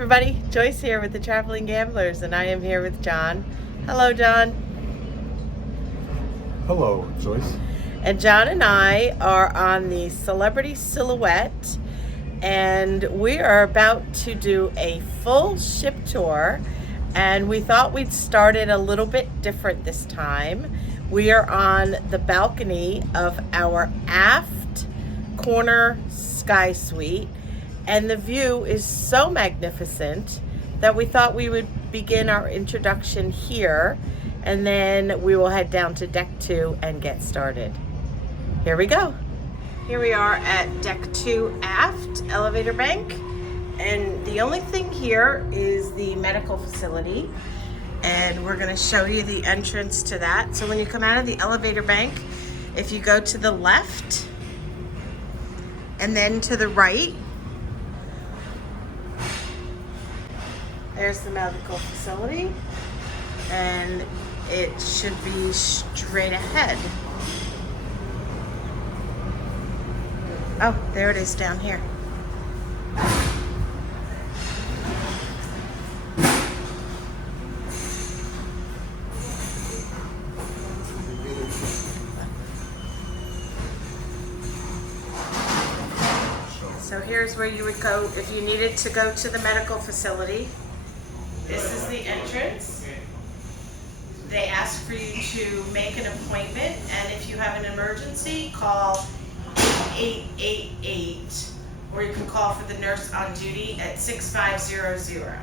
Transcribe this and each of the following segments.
everybody, Joyce here with the Traveling Gamblers, and I am here with Jon. Hello, Jon. Hello, Joyce. And Jon and I are on the Celebrity Silhouette, and we are about to do a full ship tour, and we thought we'd start it a little bit different this time. We are on the balcony of our aft corner sky suite, and the view is so magnificent that we thought we would begin our introduction here, and then we will head down to deck 2 and get started. Here we go. Here we are at deck 2 aft elevator bank, and the only thing here is the medical facility, and we're going to show you the entrance to that. So when you come out of the elevator bank, if you go to the left and then to the right, there's the medical facility, and it should be straight ahead. Oh, there it is down here. So here's where you would go if you needed to go to the medical facility. This is the entrance. They ask for you to make an appointment, and if you have an emergency, call 8888, or you can call for the nurse on duty at 6500.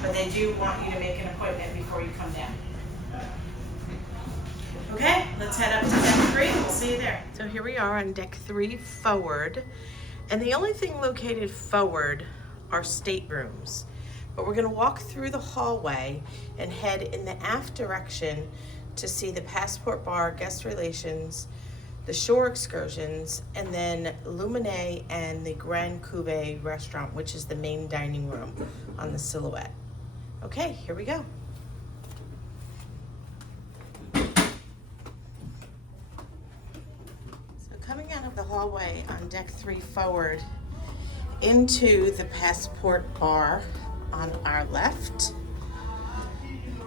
But they do want you to make an appointment before you come down. Okay, let's head up to deck 3. We'll see you there. So here we are on deck 3 forward, and the only thing located forward are staterooms. But we're going to walk through the hallway and head in the aft direction to see the passport bar, guest relations, the shore excursions, and then Lumine and the Grand Cuvée restaurant, which is the main dining room on the Silhouette. Okay, here we go. So coming out of the hallway on deck 3 forward into the passport bar on our left.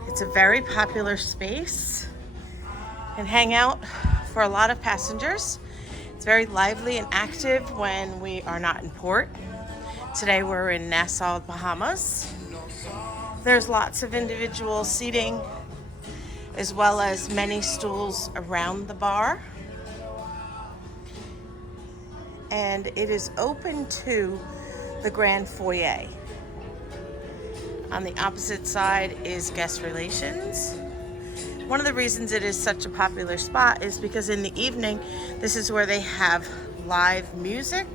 It's a very popular space and hangout for a lot of passengers. It's very lively and active when we are not in port. Today we're in Nassau, Bahamas. There's lots of individual seating as well as many stools around the bar. And it is open to the grand foyer. On the opposite side is guest relations. One of the reasons it is such a popular spot is because in the evening, this is where they have live music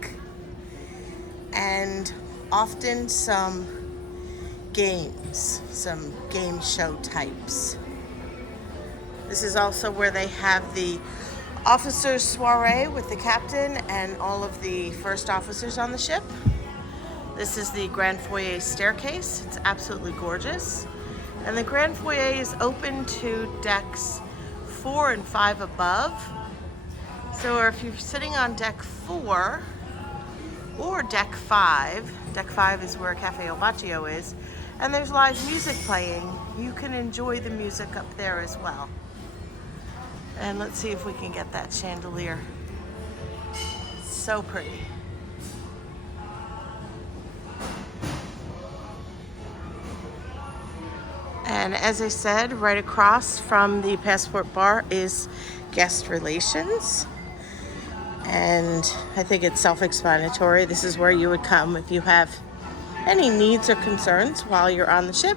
and often some games, some game show types. This is also where they have the officers' soiree with the captain and all of the first officers on the ship. This is the Grand Foyer staircase. It's absolutely gorgeous. And the Grand Foyer is open to decks 4 and 5 above. So if you're sitting on deck 4 or deck 5 is where Cafe El Baccio is, and there's live music playing, you can enjoy the music up there as well. And let's see if we can get that chandelier. So pretty. And as I said, right across from the passport bar is guest relations. And I think it's self-explanatory. This is where you would come if you have any needs or concerns while you're on the ship.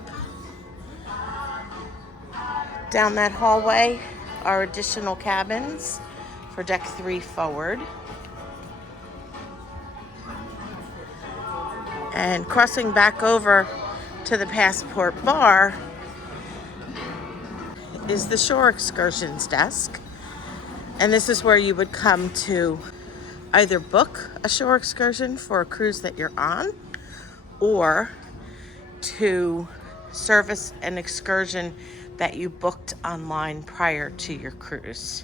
Down that hallway are additional cabins for deck 3 forward. And crossing back over to the passport bar is the shore excursions desk, and this is where you would come to either book a shore excursion for a cruise that you're on, or to service an excursion that you booked online prior to your cruise.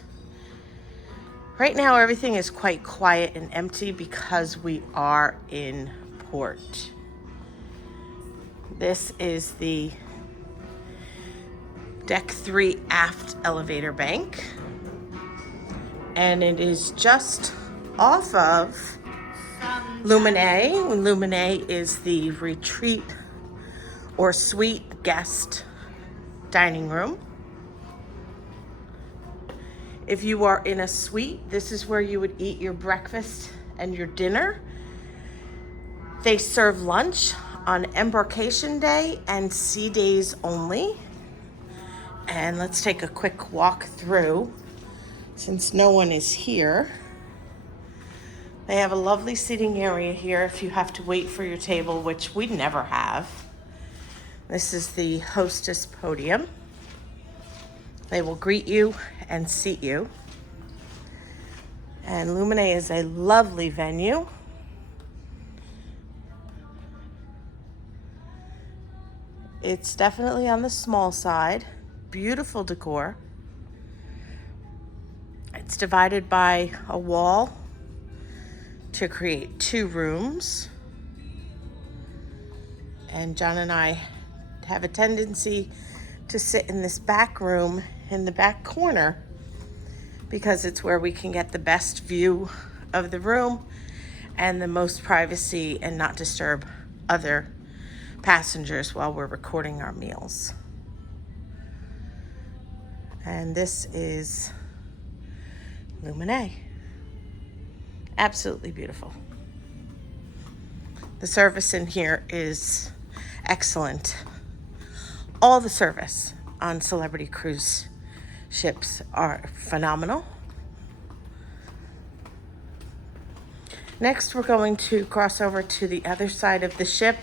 Right now everything is quite quiet and empty because we are in port. This is the Deck 3 aft elevator bank, and it is just off of Luminae. Luminae is the retreat or suite guest dining room. If you are in a suite, this is where you would eat your breakfast and your dinner. They serve lunch on embarkation day and sea days only. And let's take a quick walk through since no one is here. They have a lovely seating area here if you have to wait for your table, which we never have. This is the hostess podium. They will greet you and seat you. And Luminae is a lovely venue. It's definitely on the small side. Beautiful decor. It's divided by a wall to create 2 rooms. And Jon and I have a tendency to sit in this back room in the back corner because it's where we can get the best view of the room and the most privacy and not disturb other passengers while we're recording our meals. And this is Luminae. Absolutely beautiful. The service in here is excellent. All the service on celebrity cruise ships are phenomenal. Next, we're going to cross over to the other side of the ship,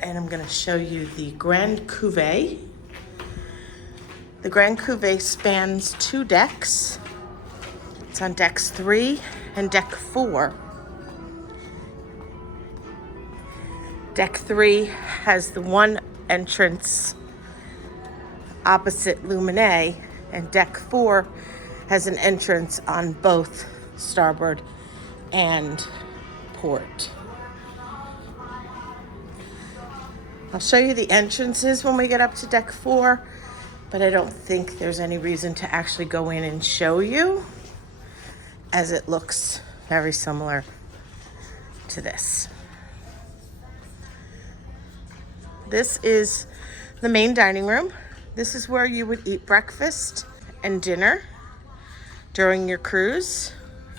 and I'm going to show you the Grand Cuvée. The Grand Cuvée spans 2 decks. It's on decks 3 and deck 4. Deck 3 has the one entrance opposite Luminae, and deck 4 has an entrance on both starboard and port. I'll show you the entrances when we get up to deck 4, but I don't think there's any reason to actually go in and show you, as it looks very similar to this. This is the main dining room. This is where you would eat breakfast and dinner during your cruise.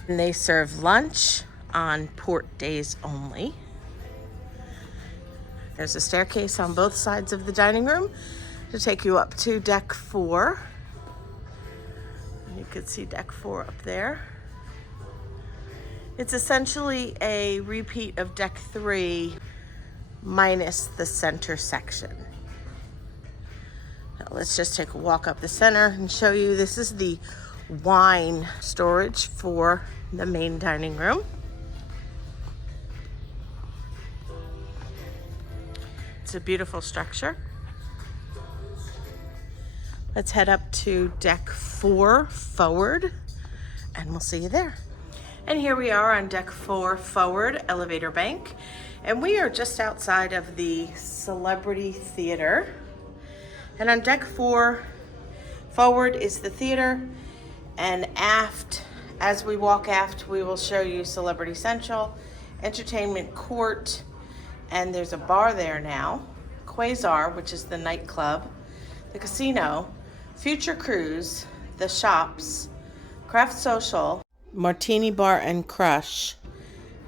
And they serve lunch on port days only. There's a staircase on both sides of the dining room to take you up to deck 4. You can see deck 4 up there. It's essentially a repeat of deck 3 minus the center section. Now let's just take a walk up the center and show you. This is the wine storage for the main dining room. It's a beautiful structure. Let's head up to deck 4 forward, and we'll see you there. And here we are on deck 4 forward elevator bank, and we are just outside of the Celebrity Theater. And on deck 4 forward is the theater, and aft, as we walk aft, we will show you Celebrity Central, Entertainment Court, and there's a bar there now, Quasar, which is the nightclub, the casino, Future Cruise, the shops, Craft Social, Martini Bar and Crush,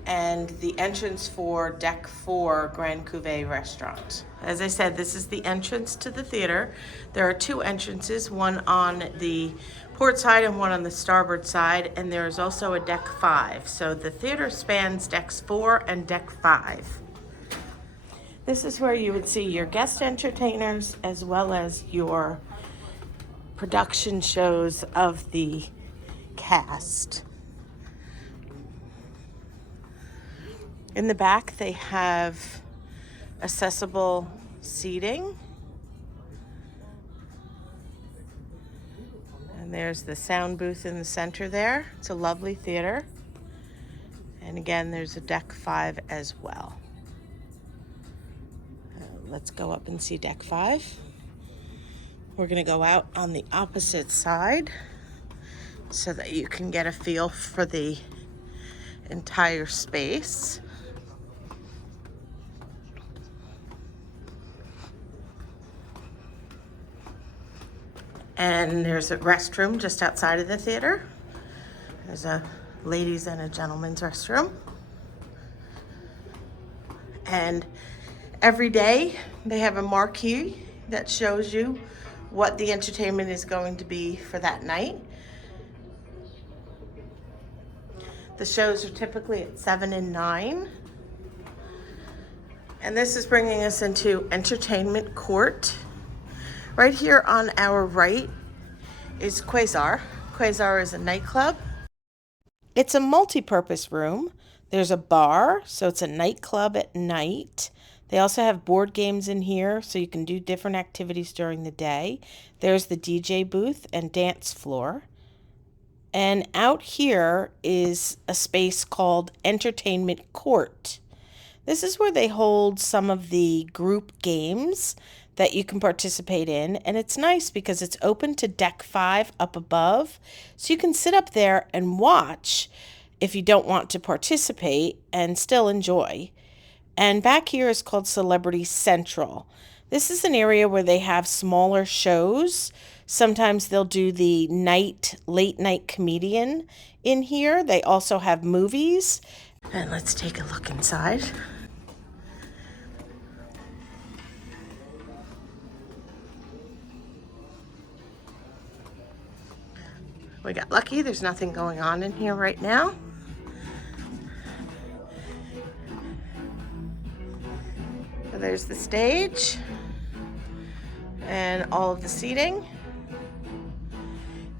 and the entrance for deck 4 Grand Cuvée restaurant. As I said, this is the entrance to the theater. There are 2 entrances, one on the port side and one on the starboard side, and there is also a deck 5. So the theater spans decks 4 and deck 5. This is where you would see your guest entertainers as well as your production shows of the cast. In the back, they have accessible seating. And there's the sound booth in the center there. It's a lovely theater. And again, there's a deck 5 as well. let's go up and see deck 5. We're going to go out on the opposite side so that you can get a feel for the entire space. And there's a restroom just outside of the theater. There's a ladies' and a gentleman's restroom. And every day they have a marquee that shows you what the entertainment is going to be for that night. The shows are typically at 7 and 9. And this is bringing us into entertainment court. Right here on our right is Quasar. Quasar is a nightclub. It's a multi-purpose room. There's a bar, so it's a nightclub at night. They also have board games in here, so you can do different activities during the day. There's the DJ booth and dance floor. And out here is a space called Entertainment Court. This is where they hold some of the group games that you can participate in. And it's nice because it's open to deck 5 up above. So you can sit up there and watch if you don't want to participate and still enjoy. And back here is called Celebrity Central. This is an area where they have smaller shows. Sometimes they'll do the late night comedian in here. They also have movies. And let's take a look inside. We got lucky. There's nothing going on in here right now. So there's the stage and all of the seating.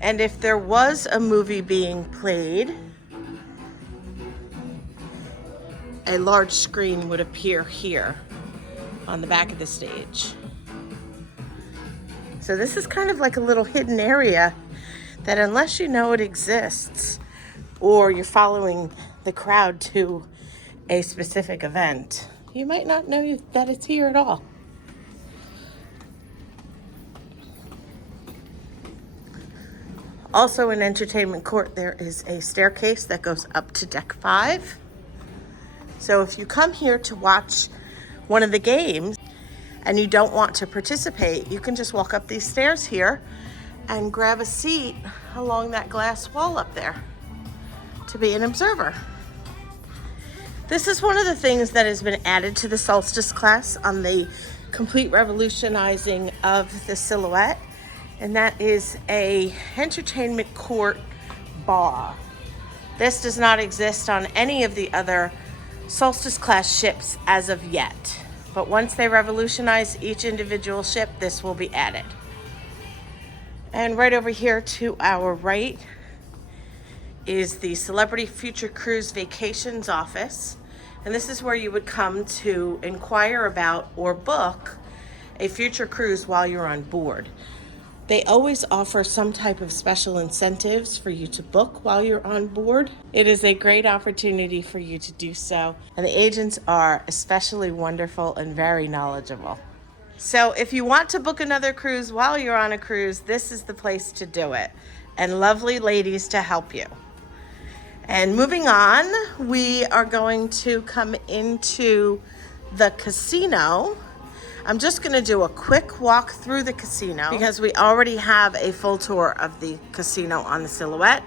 And if there was a movie being played, a large screen would appear here on the back of the stage. So this is kind of like a little hidden area that, unless you know it exists or you're following the crowd to a specific event, you might not know that it's here at all. Also in Entertainment Court, there is a staircase that goes up to deck 5. So if you come here to watch one of the games and you don't want to participate, you can just walk up these stairs here and grab a seat along that glass wall up there to be an observer. This is one of the things that has been added to the Solstice class on the complete revolutionizing of the silhouette, and that is a entertainment court bar. This does not exist on any of the other Solstice class ships as of yet, but once they revolutionize each individual ship, this will be added. And right over here to our right is the Celebrity Future Cruise Vacations office. And this is where you would come to inquire about or book a future cruise while you're on board. They always offer some type of special incentives for you to book while you're on board. It is a great opportunity for you to do so. And the agents are especially wonderful and very knowledgeable. So if you want to book another cruise while you're on a cruise, this is the place to do it. And lovely ladies to help you. And moving on, we are going to come into the casino. I'm just going to do a quick walk through the casino because we already have a full tour of the casino on the Silhouette.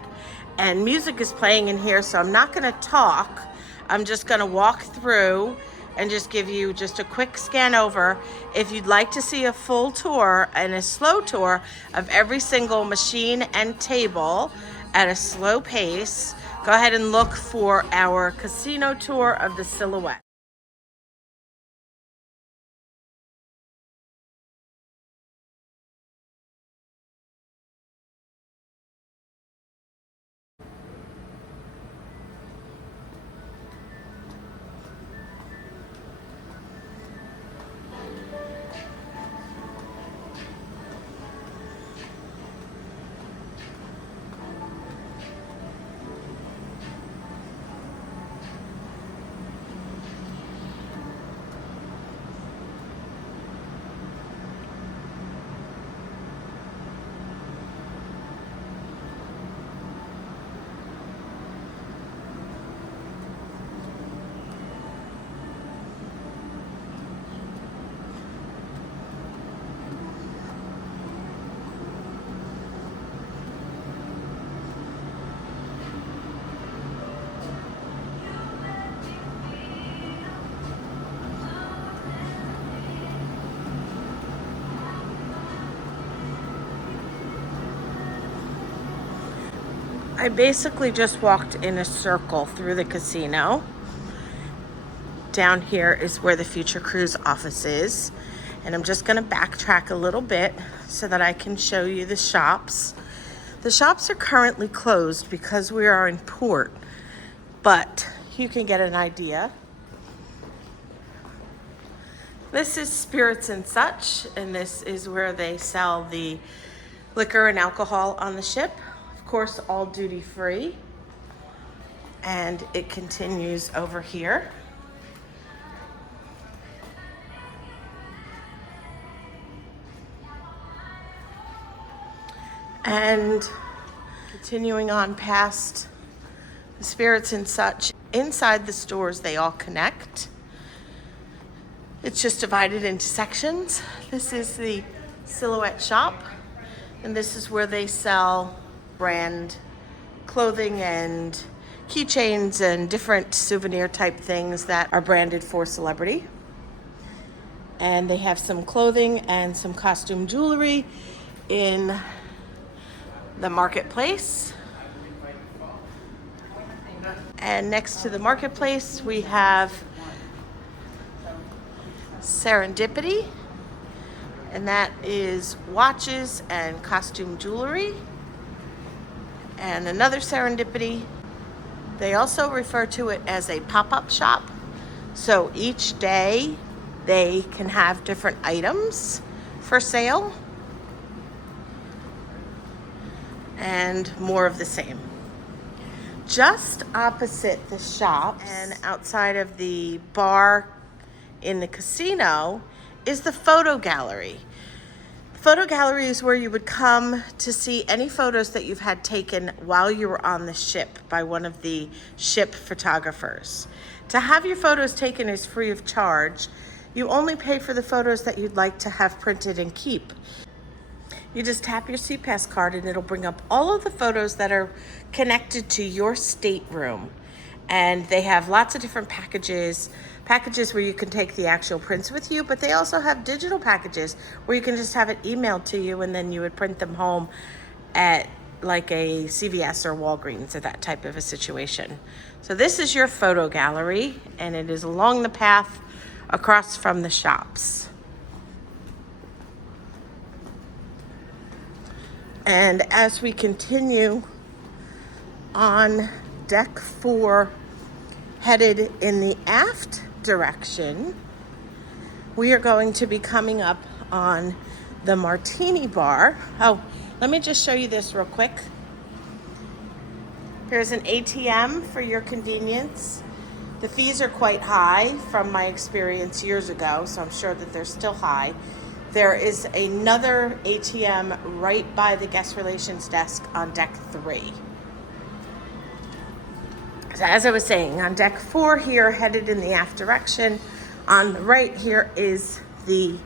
And music is playing in here, so I'm not going to talk. I'm just going to walk through and just give you just a quick scan over. If you'd like to see a full tour and a slow tour of every single machine and table at a slow pace, go ahead and look for our casino tour of the Silhouette. I basically just walked in a circle through the casino. Down here is where the Future Cruise office is. And I'm just gonna backtrack a little bit so that I can show you the shops. The shops are currently closed because we are in port, but you can get an idea. This is Spirits and Such, and this is where they sell the liquor and alcohol on the ship. Of course, all duty free. And it continues over here. And continuing on past the Spirits and Such, inside the stores they all connect. It's just divided into sections. This is the Silhouette shop, and this is where they sell brand clothing and keychains and different souvenir type things that are branded for celebrity. And they have some clothing and some costume jewelry in the marketplace. And next to the marketplace we have Serendipity, and that is watches and costume jewelry. And another Serendipity, they also refer to it as a pop-up shop. So each day they can have different items for sale and more of the same. Just opposite the shops and outside of the bar in the casino is the photo gallery. The photo gallery is where you would come to see any photos that you've had taken while you were on the ship by one of the ship photographers. To have your photos taken is free of charge. You only pay for the photos that you'd like to have printed and keep. You just tap your SeaPass card and it'll bring up all of the photos that are connected to your stateroom. And they have lots of different packages where you can take the actual prints with you, but they also have digital packages where you can just have it emailed to you and then you would print them home at like a CVS or Walgreens or that type of a situation. So this is your photo gallery, and it is along the path across from the shops. And as we continue on deck 4, headed in the aft direction, we are going to be coming up on the Martini Bar. Oh, let me just show you this real quick. Here's an ATM for your convenience. The fees are quite high from my experience years ago, so I'm sure that they're still high. There is another ATM right by the guest relations desk on deck 3. So as I was saying, on deck 4 here, headed in the aft direction, on the right here is the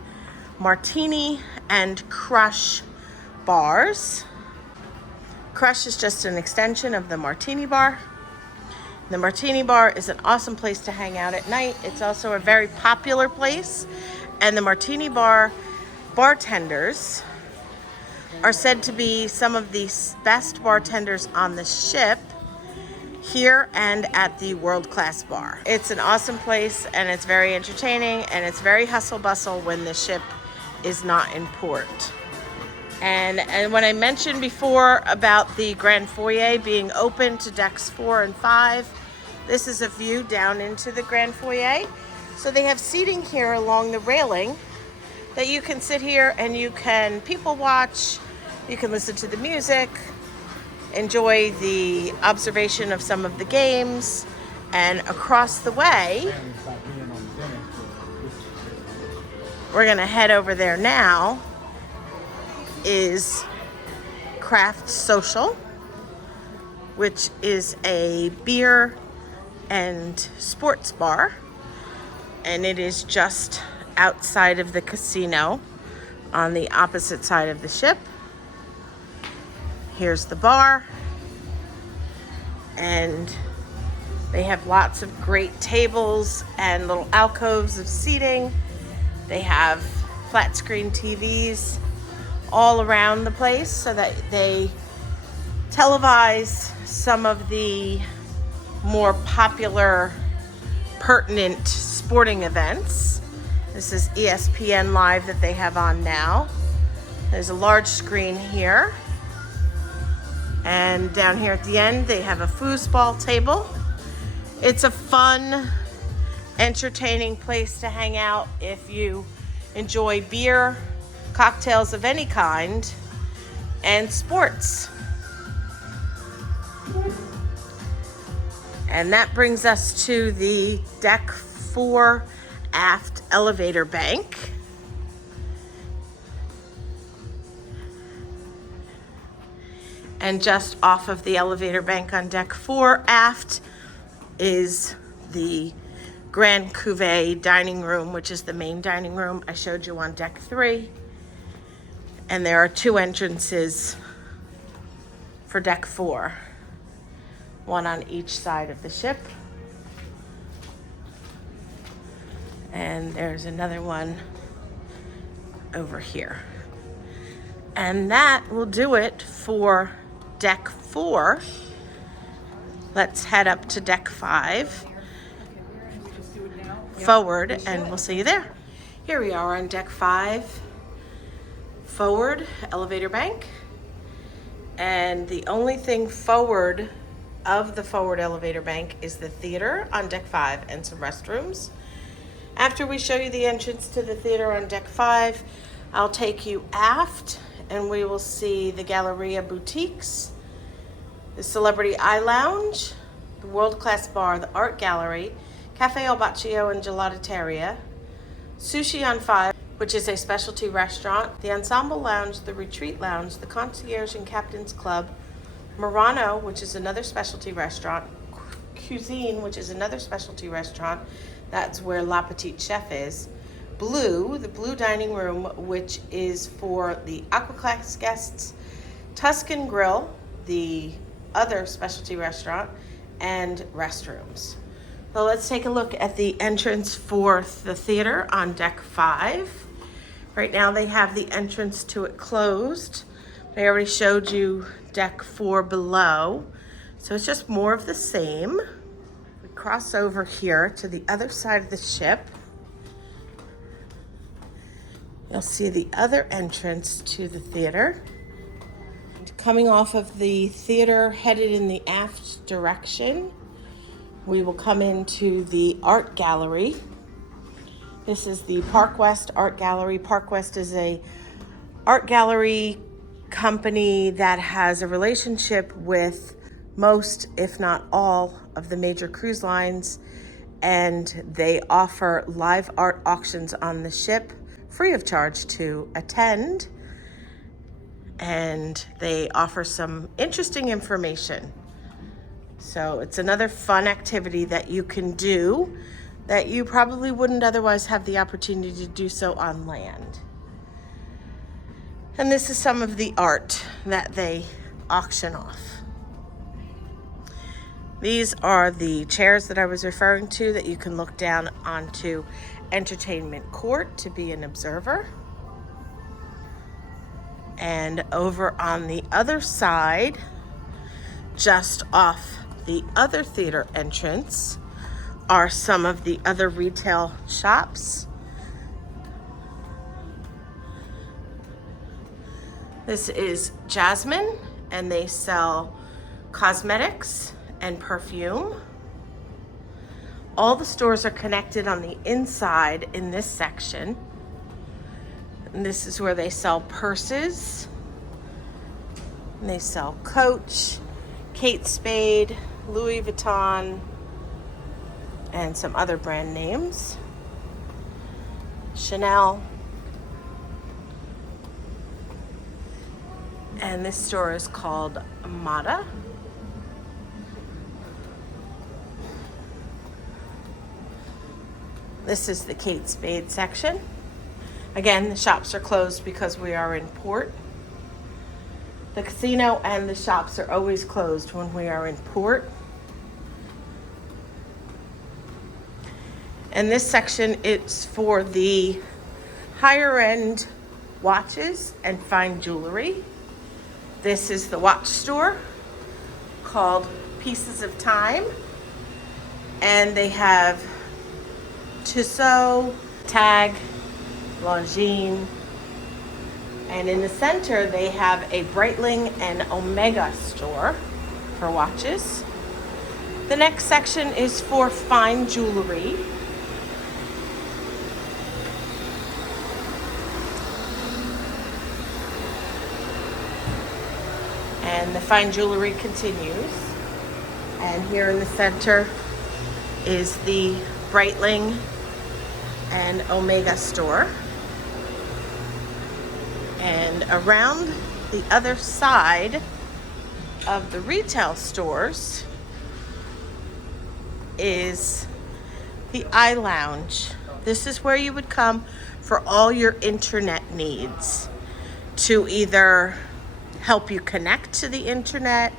Martini and Crush bars. Crush is just an extension of the Martini Bar. The Martini Bar is an awesome place to hang out at night. It's also a very popular place, and the Martini Bar bartenders are said to be some of the best bartenders on the ship, here and at the world-class bar. It's an awesome place, and it's very entertaining, and it's very hustle bustle when the ship is not in port. And when I mentioned before about the Grand Foyer being open to decks 4 and 5, this is a view down into the Grand Foyer. So they have seating here along the railing that you can sit here and you can people watch, you can listen to the music, enjoy the observation of some of the games. And across the way, we're gonna head over there now, is Craft Social, which is a beer and sports bar, and it is just outside of the casino on the opposite side of the ship. Here's the bar, and they have lots of great tables and little alcoves of seating. They have flat screen TVs all around the place so that they televise some of the more popular, pertinent sporting events. This is ESPN Live that they have on now. There's a large screen here. And down here at the end, they have a foosball table. It's a fun, entertaining place to hang out if you enjoy beer, cocktails of any kind, and sports. And that brings us to the Deck 4 aft elevator bank. And just off of the elevator bank on Deck 4 aft is the Grand Cuvée dining room, which is the main dining room I showed you on Deck 3. And there are two entrances for Deck 4, one on each side of the ship. And there's another one over here. And that will do it for Deck 4. Let's head up to Deck 5, forward, and we'll see you there. Here we are on Deck 5, forward elevator bank. And the only thing forward of the forward elevator bank is the theater on Deck 5 and some restrooms. After we show you the entrance to the theater on Deck 5, I'll take you aft and we will see the Galleria Boutiques, the Celebrity Eye Lounge, the world-class bar, the art gallery, Cafe El Baccio and Gelateria, Sushi on 5, which is a specialty restaurant, the Ensemble Lounge, the Retreat Lounge, the Concierge and Captain's Club, Murano, which is another specialty restaurant, Cuisine, which is another specialty restaurant, that's where La Petite Chef is, Blue, the Blue Dining Room, which is for the Aqua Class guests, Tuscan Grill, the other specialty restaurant, and restrooms. So let's take a look at the entrance for the theater on Deck 5. Right now they have the entrance to it closed. I already showed you Deck 4 below, so it's just more of the same. We cross over here to the other side of the ship. You'll see the other entrance to the theater. Coming off of the theater, headed in the aft direction, we will come into the art gallery. This is the Park West Art Gallery. Park West is a art gallery company that has a relationship with most, if not all, of the major cruise lines, and they offer live art auctions on the ship, free of charge to attend, and they offer some interesting information. So it's another fun activity that you can do that you probably wouldn't otherwise have the opportunity to do so on land. And this is some of the art that they auction off. These are the chairs that I was referring to that you can look down onto Entertainment Court to be an observer. And over on the other side, just off the other theater entrance, are some of the other retail shops. This is Jasmine, and they sell cosmetics and perfume. All the stores are connected on the inside in this section. And this is where they sell purses. And they sell Coach, Kate Spade, Louis Vuitton, and some other brand names. Chanel. And this store is called Amada. This is the Kate Spade section. Again, the shops are closed because we are in port. The casino and the shops are always closed when we are in port. And this section is for the higher end watches and fine jewelry. This is the watch store. called Pieces of Time. And they have Tissot, Tag, Longines. And in the center, they have a Breitling and Omega store for watches. The next section is for fine jewelry. And the fine jewelry continues. And here in the center is the Breitling and Omega store. And around the other side of the retail stores is the iLounge. This is where you would come for all your internet needs, to either help you connect to the internet,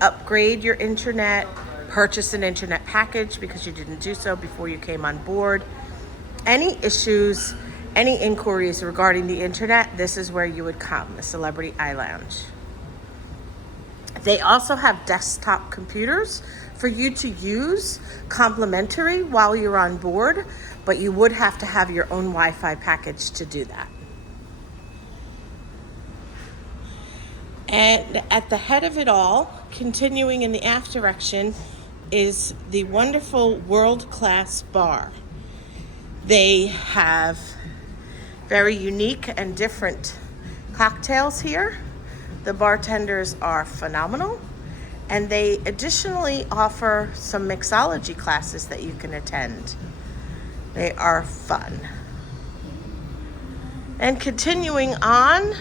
upgrade your internet, purchase an internet package because you didn't do so before you came on board. Any issues, any inquiries regarding the internet, this is where you would come, the Celebrity iLounge. They also have desktop computers for you to use complimentary while you're on board, but you would have to have your own Wi-Fi package to do that. And at the head of it all, continuing in the aft direction, is the wonderful world-class bar. They have very unique and different cocktails here. The bartenders are phenomenal, and they additionally offer some mixology classes that you can attend. They are fun. And continuing on,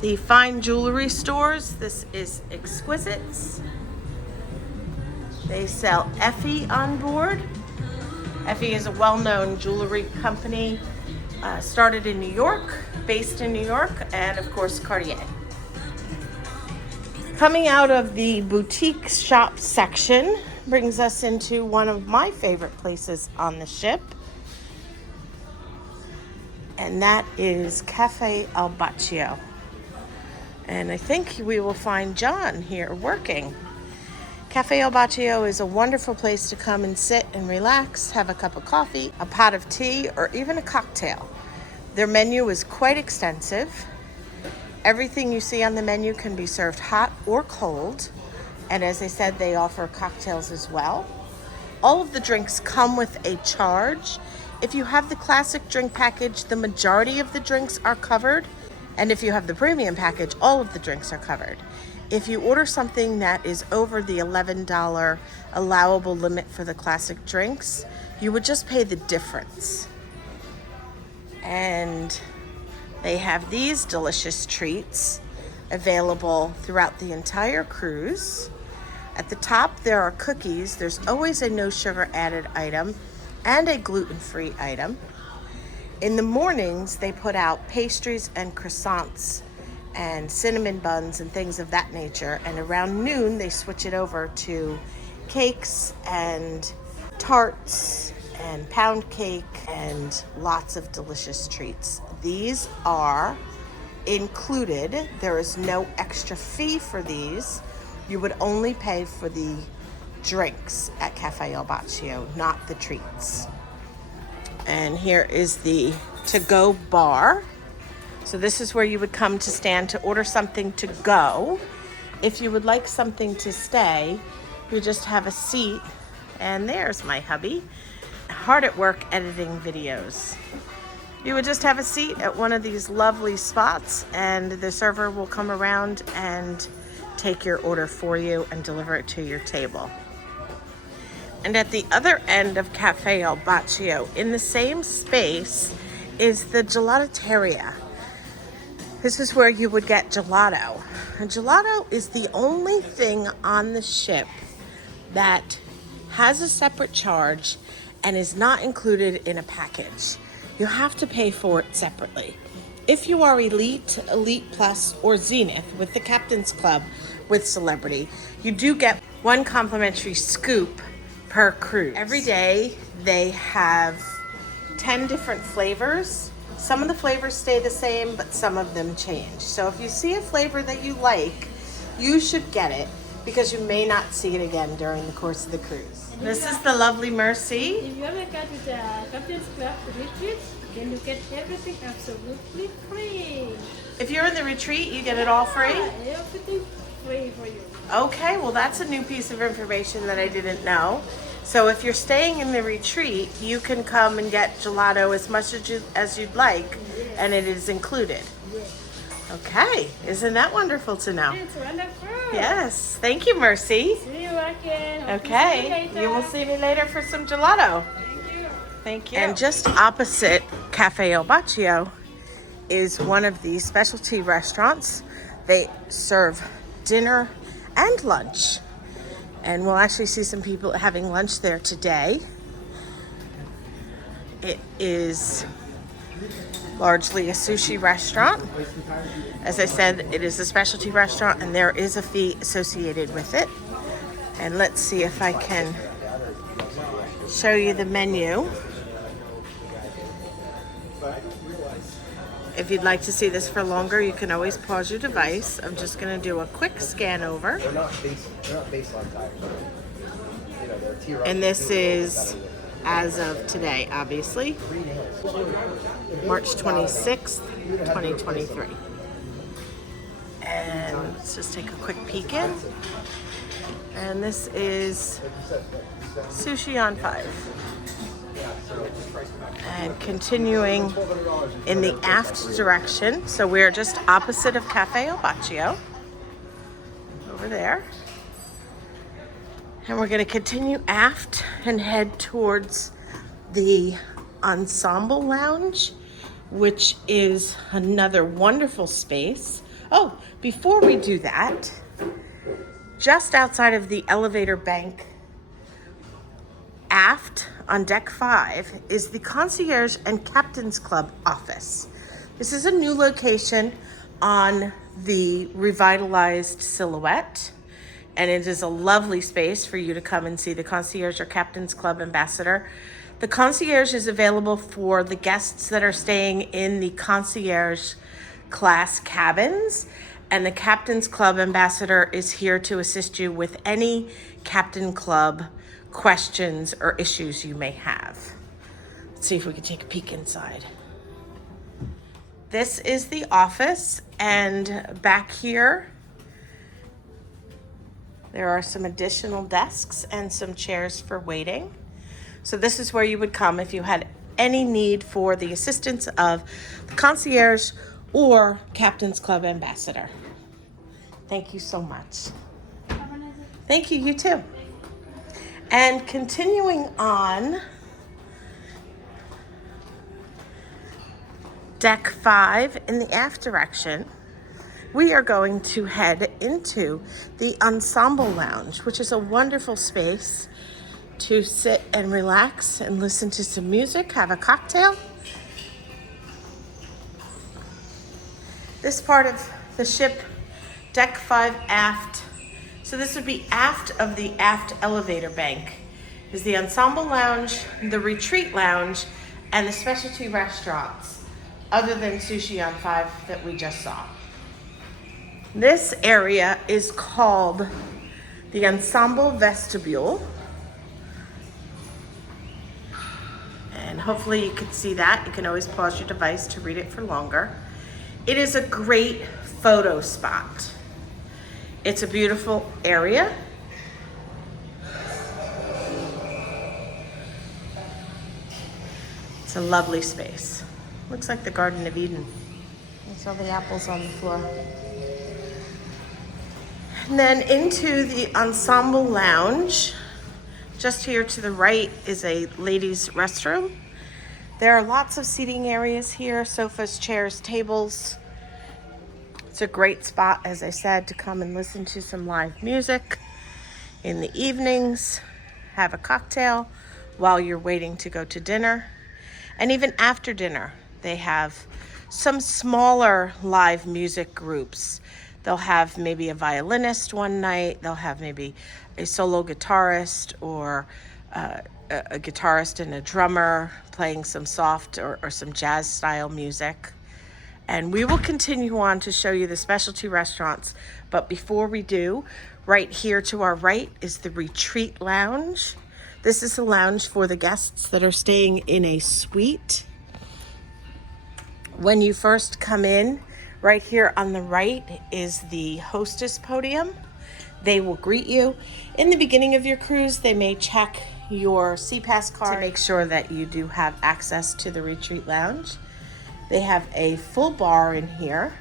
the fine jewelry stores. This is Exquisites. They sell Effie on board. Effie is a well-known jewelry company, started in New York, based in New York, and of course Cartier. Coming out of the boutique shop section brings us into one of my favorite places on the ship, and that is Cafe Al Baccio. And I think we will find Jon here working. Cafe Al Baccio is a wonderful place to come and sit and relax, have a cup of coffee, a pot of tea, or even a cocktail. Their menu is quite extensive. Everything you see on the menu can be served hot or cold. And as I said, they offer cocktails as well. All of the drinks come with a charge. If you have the classic drink package, the majority of the drinks are covered. And if you have the premium package, all of the drinks are covered. If you order something that is over the $11 allowable limit for the classic drinks, you would just pay the difference. And they have these delicious treats available throughout the entire cruise. At the top, there are cookies. There's always a no sugar added item and a gluten-free item. In the mornings, they put out pastries and croissants and cinnamon buns and things of that nature. And around noon, they switch it over to cakes and tarts and pound cake and lots of delicious treats. These are included. There is no extra fee for these. You would only pay for the drinks at Cafe Al Baccio, not the treats. And here is the to-go bar. So this is where you would come to stand to order something to go. If you would like something to stay, you just have a seat. And there's my hubby, hard at work editing videos. You would just have a seat at one of these lovely spots, and the server will come around and take your order for you and deliver it to your table. And at the other end of Cafe Al Baccio, in the same space, is the gelateria. This is where you would get gelato. And gelato is the only thing on the ship that has a separate charge and is not included in a package. You have to pay for it separately. If you are Elite, Elite Plus, or Zenith with the Captain's Club with Celebrity, you do get one complimentary scoop per cruise. Every day they have 10 different flavors. Some of the flavors stay the same, but some of them change. So if you see a flavor that you like, you should get it because you may not see it again during the course of the cruise. This is the lovely Mercy. If you ever got to the Captain's Club retreat, then you get everything absolutely free. If you're in the retreat, you get it all free? Yeah, everything free for you. Okay, well that's a new piece of information that I didn't know. So if you're staying in the retreat, you can come and get gelato as much as you'd like, and it is included. Okay, isn't that wonderful to know? It's wonderful. Yes, thank you, Mercy. See you again. Hope to see Okay, later. you will see me later for some gelato. Thank you. Thank you. And just opposite Cafe El Baccio is one of these specialty restaurants. They serve dinner and lunch. And we'll actually see some people having lunch there today. It is largely a sushi restaurant. As I said, it is a specialty restaurant and there is a fee associated with it. And let's see if I can show you the menu. If you'd like to see this for longer, you can always pause your device. I'm just going to do a quick scan over. They're not baseline tires. You know, they're tier And this is as of today, obviously. March 26th, 2023. And let's just take a quick peek in. And this is Sushi on 5. And continuing in the aft direction. So we're just opposite of Cafe El Baccio. Over there. And we're going to continue aft and head towards the Ensemble Lounge, which is another wonderful space. Oh, before we do that, just outside of the elevator bank aft on deck 5 is the Concierge and Captain's Club office. This is a new location on the revitalized Silhouette, and it is a lovely space for you to come and see the Concierge or Captain's Club ambassador. The Concierge is available for the guests that are staying in the Concierge class cabins, and the Captain's Club ambassador is here to assist you with any Captain Club questions or issues you may have. Let's see if we can take a peek inside. This is the office, and back here there are some additional desks and some chairs for waiting. So this is where you would come if you had any need for the assistance of the Concierge or Captain's Club ambassador. Thank you so much. Thank you, you too. And continuing on, deck 5 in the aft direction, we are going to head into the Ensemble Lounge, which is a wonderful space to sit and relax and listen to some music, have a cocktail. This part of the ship, deck 5 aft, so this would be aft of the aft elevator bank, is the Ensemble Lounge, the Retreat Lounge, and the specialty restaurants, other than Sushi on 5 that we just saw. This area is called the Ensemble Vestibule. And hopefully you can see that. You can always pause your device to read it for longer. It is a great photo spot. It's a beautiful area. It's a lovely space. Looks like the Garden of Eden. There's all the apples on the floor. And then into the Ensemble Lounge. Just here to the right is a ladies' restroom. There are lots of seating areas here, sofas, chairs, tables. It's a great spot, as I said, to come and listen to some live music in the evenings, have a cocktail while you're waiting to go to dinner. And even after dinner, they have some smaller live music groups. They'll have maybe a violinist one night. They'll have maybe a solo guitarist or a guitarist and a drummer playing some soft or some jazz style music. And we will continue on to show you the specialty restaurants. But before we do, right here to our right is the Retreat Lounge. This is a lounge for the guests that are staying in a suite. When you first come in, right here on the right is the hostess podium. They will greet you. In the beginning of your cruise, they may check your CPAS card to make sure that you do have access to the Retreat Lounge. They have a full bar in here,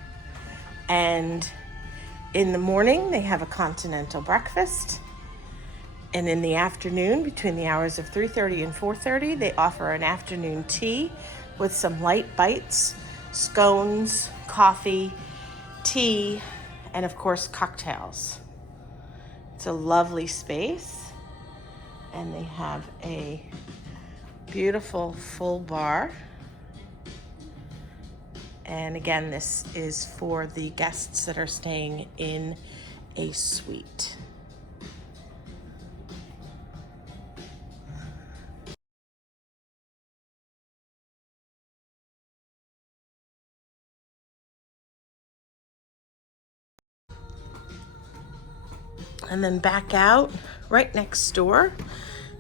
and in the morning they have a continental breakfast, and in the afternoon between the hours of 3:30 and 4:30 they offer an afternoon tea with some light bites, scones, coffee, tea, and of course cocktails. It's a lovely space, and they have a beautiful full bar. And again, this is for the guests that are staying in a suite. And then back out, right next door,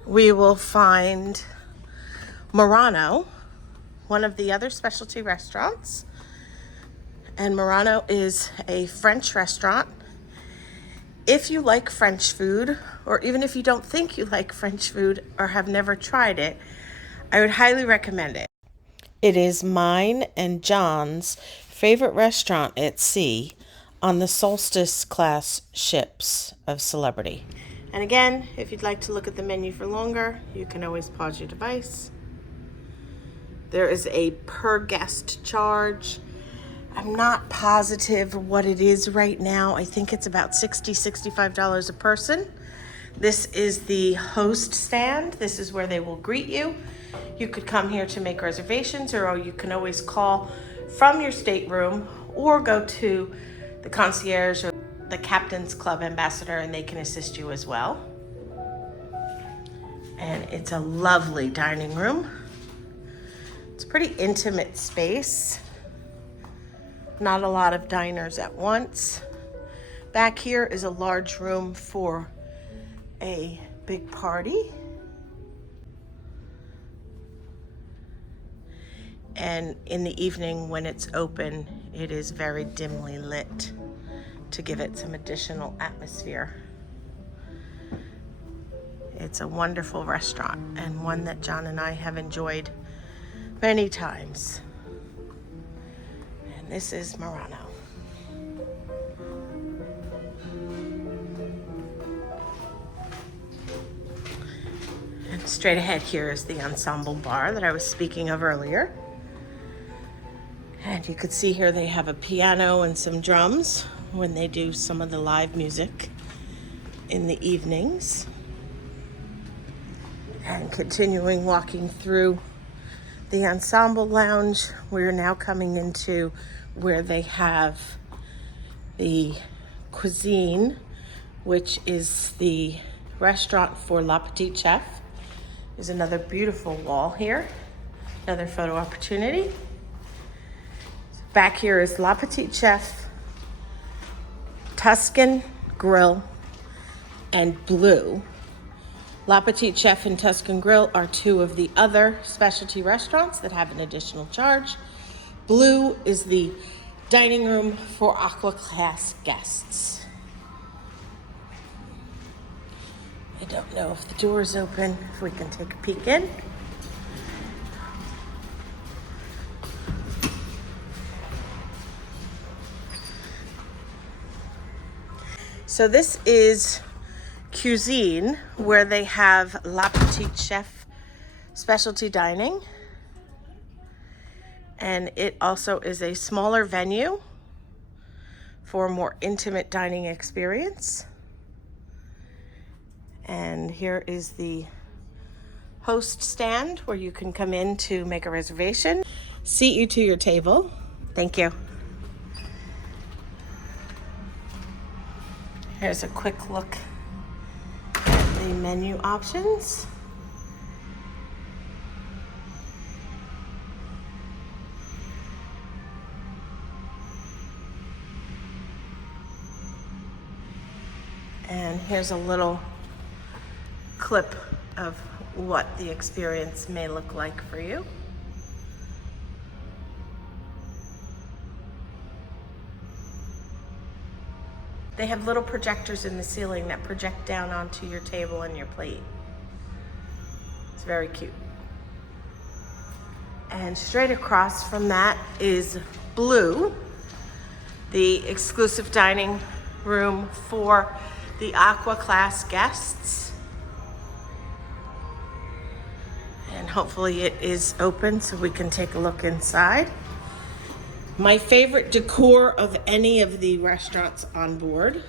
we will find Murano, one of the other specialty restaurants. And Murano is a French restaurant. If you like French food, or even if you don't think you like French food or have never tried it, I would highly recommend it. It is mine and John's favorite restaurant at sea on the Solstice class ships of Celebrity. And again, if you'd like to look at the menu for longer, you can always pause your device. There is a per guest charge. I'm not positive what it is right now. I think it's about $65 a person. This is the host stand. This is where they will greet you. You could come here to make reservations, or you can always call from your stateroom or go to the concierge or the Captain's Club ambassador, and they can assist you as well. And it's a lovely dining room. It's a pretty intimate space. Not a lot of diners at once. Back here is a large room for a big party. And in the evening when it's open, it is very dimly lit to give it some additional atmosphere. It's a wonderful restaurant, and one that Jon and I have enjoyed many times. And this is Murano. And straight ahead here is the ensemble bar that I was speaking of earlier. And you could see here they have a piano and some drums when they do some of the live music in the evenings. And continuing walking through the ensemble lounge, we're now coming into where they have the cuisine, which is the restaurant for La Petite Chef. There's another beautiful wall here, another photo opportunity. Back here is La Petite Chef, Tuscan Grill, and Blue. La Petite Chef and Tuscan Grill are two of the other specialty restaurants that have an additional charge. Blue is the dining room for Aqua Class guests. I don't know if the door is open, if we can take a peek in. So this is Cuisine, where they have La Petite Chef specialty dining. And it also is a smaller venue for a more intimate dining experience. And here is the host stand where you can come in to make a reservation. Seat you to your table. Thank you. Here's a quick look at the menu options. And here's a little clip of what the experience may look like for you. They have little projectors in the ceiling that project down onto your table and your plate. It's very cute. And straight across from that is Blue, the exclusive dining room for the Aqua class guests. And hopefully it is open so we can take a look inside. My favorite decor of any of the restaurants on board.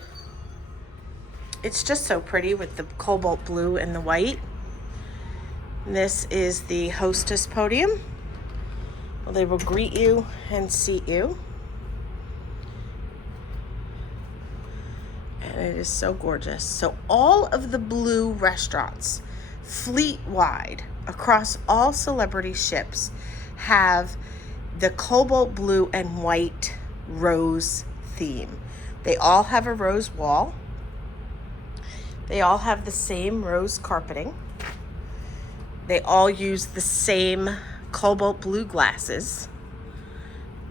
It's just so pretty with the cobalt blue and the white. This is the hostess podium. Well, they will greet you and seat you. And it is so gorgeous. So all of the Blue restaurants, fleet-wide, across all celebrity ships, have the cobalt blue and white rose theme. They all have a rose wall. They all have the same rose carpeting. They all use the same cobalt blue glasses.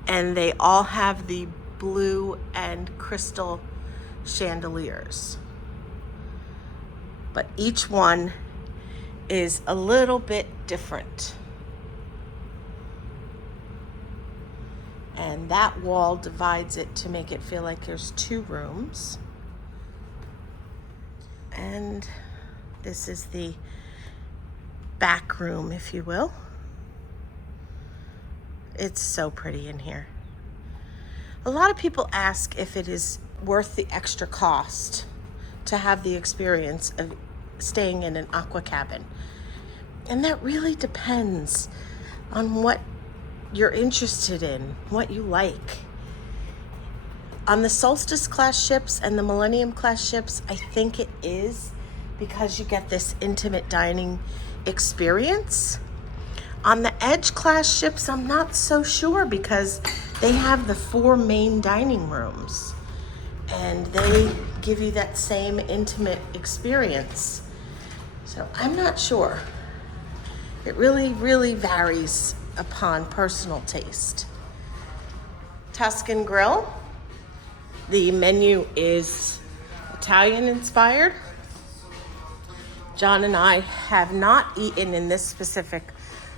And they all have the blue and crystal chandeliers. But each one is a little bit different. And that wall divides it to make it feel like there's two rooms. And this is the back room, if you will. It's so pretty in here. A lot of people ask if it is worth the extra cost to have the experience of staying in an aqua cabin. And that really depends on what you're interested in, what you like. On the Solstice class ships and the Millennium class ships, I think it is because you get this intimate dining experience. On the Edge class ships, I'm not so sure because they have the 4 main dining rooms and they give you that same intimate experience. So I'm not sure. It really, really varies upon personal taste. Tuscan Grill. The menu is Italian inspired. Jon and I have not eaten in this specific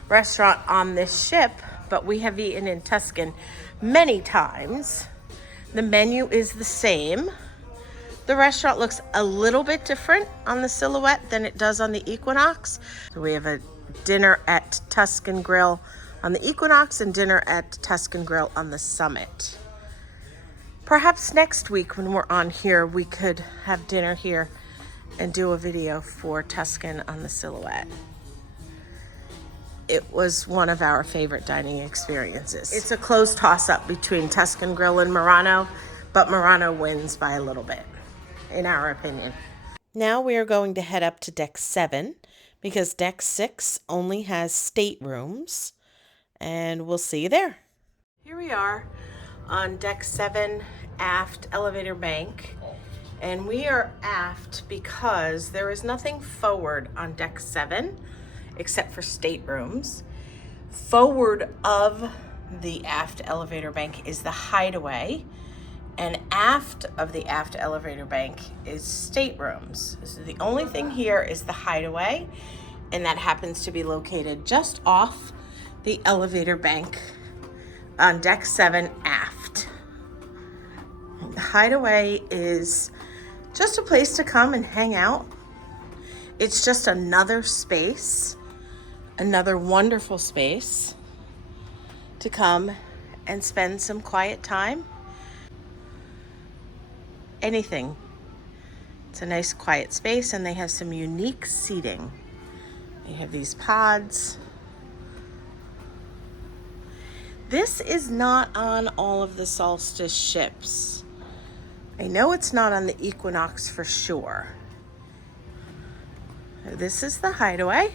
restaurant on this ship, but we have eaten in Tuscan many times. The menu is the same. The restaurant looks a little bit different on the Silhouette than it does on the Equinox. We have a dinner at Tuscan Grill on the Equinox and dinner at Tuscan Grill on the Summit. Perhaps next week when we're on here, we could have dinner here and do a video for Tuscan on the Silhouette. It was one of our favorite dining experiences. It's a close toss-up between Tuscan Grill and Murano, but Murano wins by a little bit, in our opinion. Now we are going to head up to deck 7 because deck 6 only has staterooms, and we'll see you there. Here we are on deck 7, aft elevator bank, and we are aft because there is nothing forward on deck 7 except for staterooms. Forward of the aft elevator bank is the hideaway, and aft of the aft elevator bank is staterooms. So the only thing here is the hideaway, and that happens to be located just off the elevator bank on deck 7 aft. The hideaway is just a place to come and hang out. It's just another space, another wonderful space to come and spend some quiet time. Anything. It's a nice quiet space, and they have some unique seating. They have these pods. This is not on all of the Solstice ships. I know it's not on the Equinox for sure. This is the hideaway.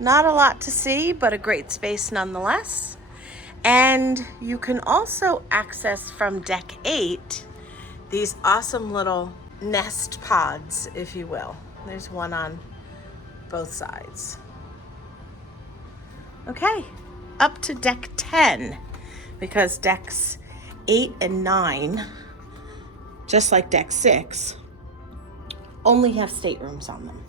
Not a lot to see, but a great space nonetheless. And you can also access from deck 8 these awesome little nest pods, if you will. There's one on both sides. Okay, up to deck 10, because decks 8 and 9, just like deck 6, only have staterooms on them.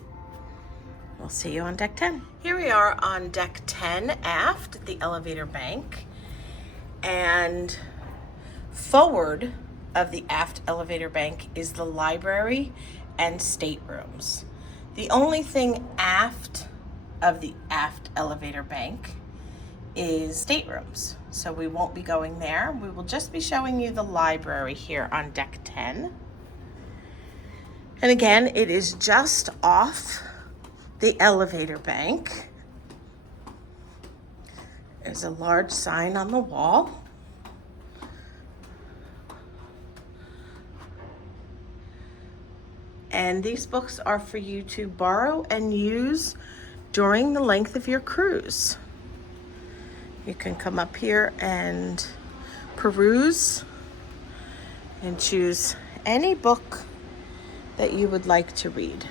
We'll see you on deck 10. Here we are on deck 10 aft at the elevator bank. And forward of the aft elevator bank is the library and staterooms. The only thing aft of the aft elevator bank is staterooms. So we won't be going there. We will just be showing you the library here on deck 10. And again, it is just off the elevator bank. There's a large sign on the wall. And these books are for you to borrow and use during the length of your cruise. You can come up here and peruse and choose any book that you would like to read.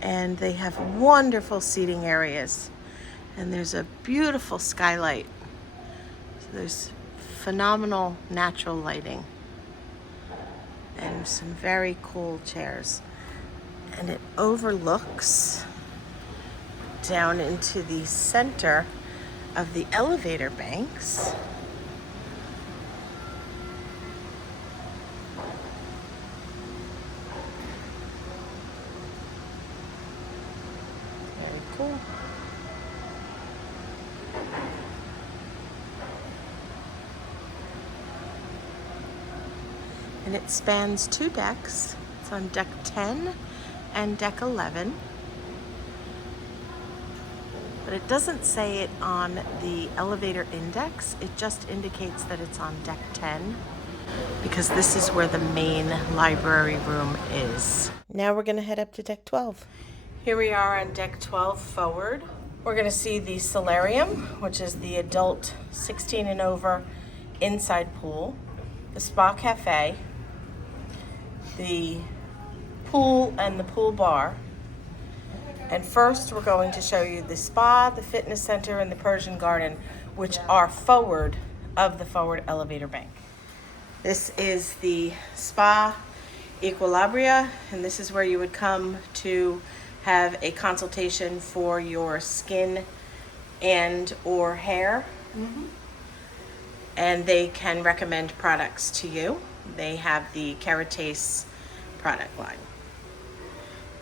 And they have wonderful seating areas. And there's a beautiful skylight. So there's phenomenal natural lighting. And some very cool chairs. And it overlooks down into the center of the elevator banks. Very cool. And it spans 2 decks. It's on deck 10 and deck 11. But it doesn't say it on the elevator index. It just indicates that it's on deck 10 because this is where the main library room is. Now we're gonna head up to deck 12. Here we are on deck 12 forward. We're gonna see the solarium, which is the adult 16 and over inside pool, the spa cafe, the pool and the pool bar. And first we're going to show you the spa, the fitness center, and the Persian garden, which are forward of the forward elevator bank. This is the spa Equilibria, and this is where you would come to have a consultation for your skin and or hair. And they can recommend products to you. They have the Keratase product line.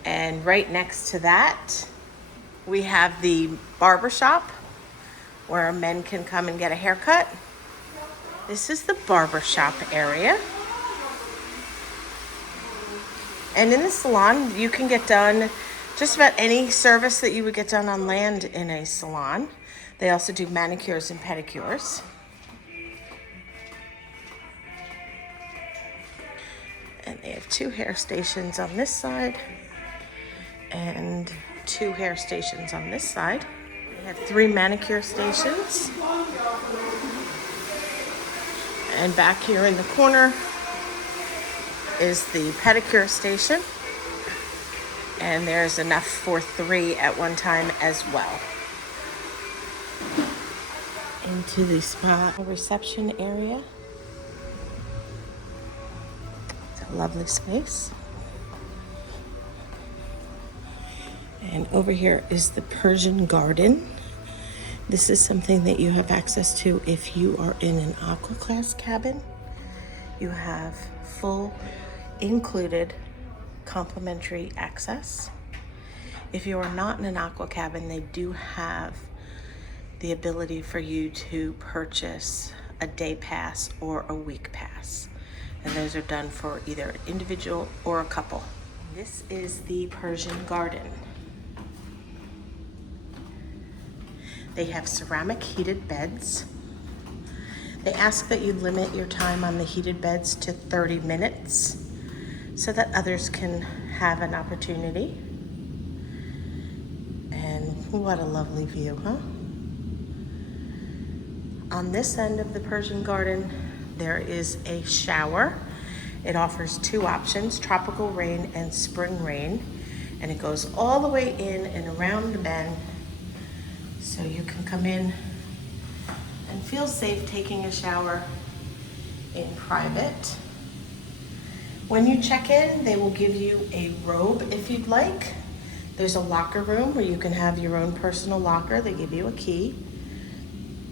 And right next to that, we have the barber shop where men can come and get a haircut. This is the barber shop area. And in the salon, you can get done just about any service that you would get done on land in a salon. They also do manicures and pedicures. And they have 2 hair stations on this side and 2 hair stations on this side. They have 3 manicure stations. And back here in the corner is the pedicure station. And there's enough for 3 at one time as well. Into the spa reception area. It's a lovely space. And over here is the Persian garden. This is something that you have access to if you are in an aqua class cabin. You have full included complimentary access. If you are not in an aqua cabin, they do have the ability for you to purchase a day pass or a week pass. And those are done for either an individual or a couple. This is the Persian garden. They have ceramic heated beds. They ask that you limit your time on the heated beds to 30 minutes so that others can have an opportunity. And what a lovely view, huh? On this end of the Persian garden, there is a shower. It offers two options, tropical rain and spring rain. And it goes all the way in and around the bend, so you can come in and feel safe taking a shower in private. When you check in, they will give you a robe if you'd like. There's a locker room where you can have your own personal locker. They give you a key.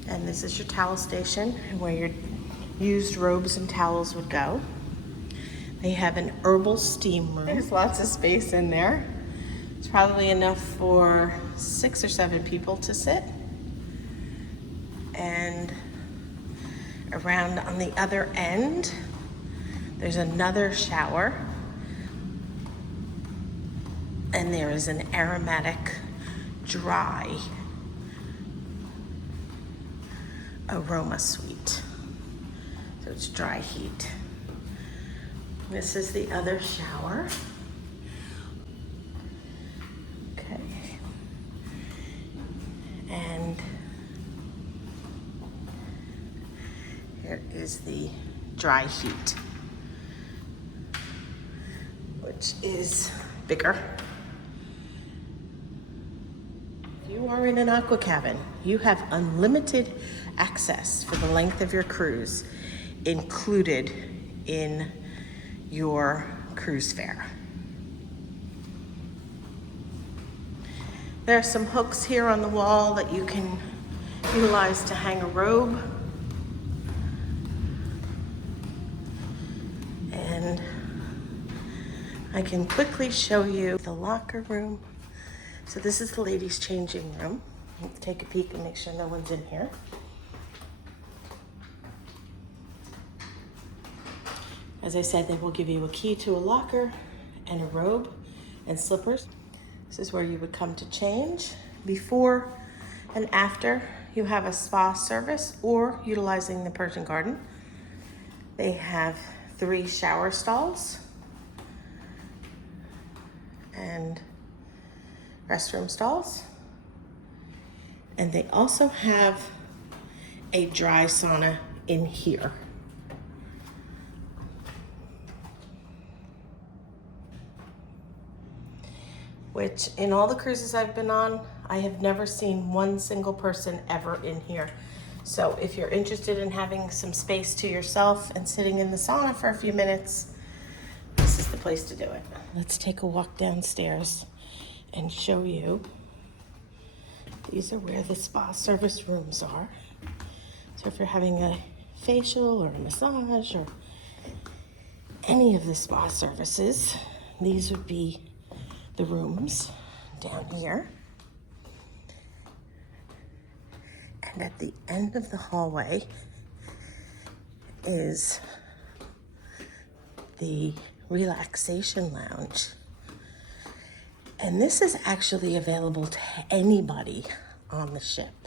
And this is your towel station where your used robes and towels would go. They have an herbal steam room. There's lots of space in there. It's probably enough for 6 or 7 people to sit. And around on the other end, there's another shower. And there is an aromatic, dry aroma suite. So it's dry heat. This is the other shower. Okay. And here is the dry heat, which is bigger. If you are in an aqua cabin, you have unlimited access for the length of your cruise included in your cruise fare. There are some hooks here on the wall that you can utilize to hang a robe. And I can quickly show you the locker room. So this is the ladies' changing room. Let's take a peek and make sure no one's in here. As I said, they will give you a key to a locker and a robe and slippers. This is where you would come to change. Before and after, you have a spa service or utilizing the Persian garden. They have 3 shower stalls and restroom stalls. And they also have a dry sauna in here. Which in all the cruises I've been on, I have never seen one single person ever in here. So if you're interested in having some space to yourself and sitting in the sauna for a few minutes, this is the place to do it. Let's take a walk downstairs and show you. These are where the spa service rooms are. So if you're having a facial or a massage or any of the spa services, these would be the rooms down here. And at the end of the hallway is the relaxation lounge. And this is actually available to anybody on the ship.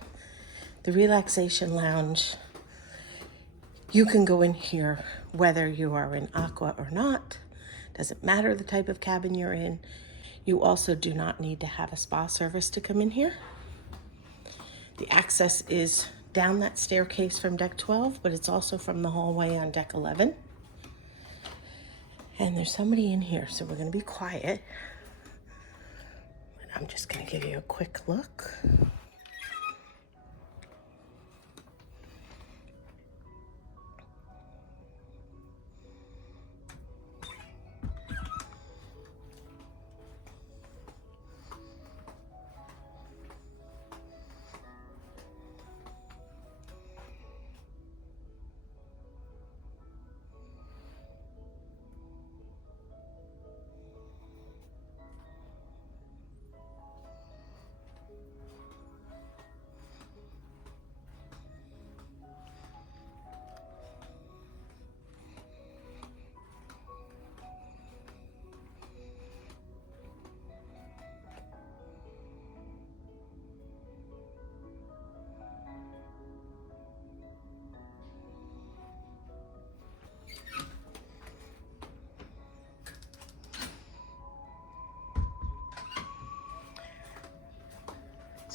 The relaxation lounge, you can go in here whether you are in aqua or not. Doesn't matter the type of cabin you're in. You also do not need to have a spa service to come in here. The access is down that staircase from deck 12, but it's also from the hallway on deck 11. And there's somebody in here, so we're gonna be quiet. But I'm just gonna give you a quick look.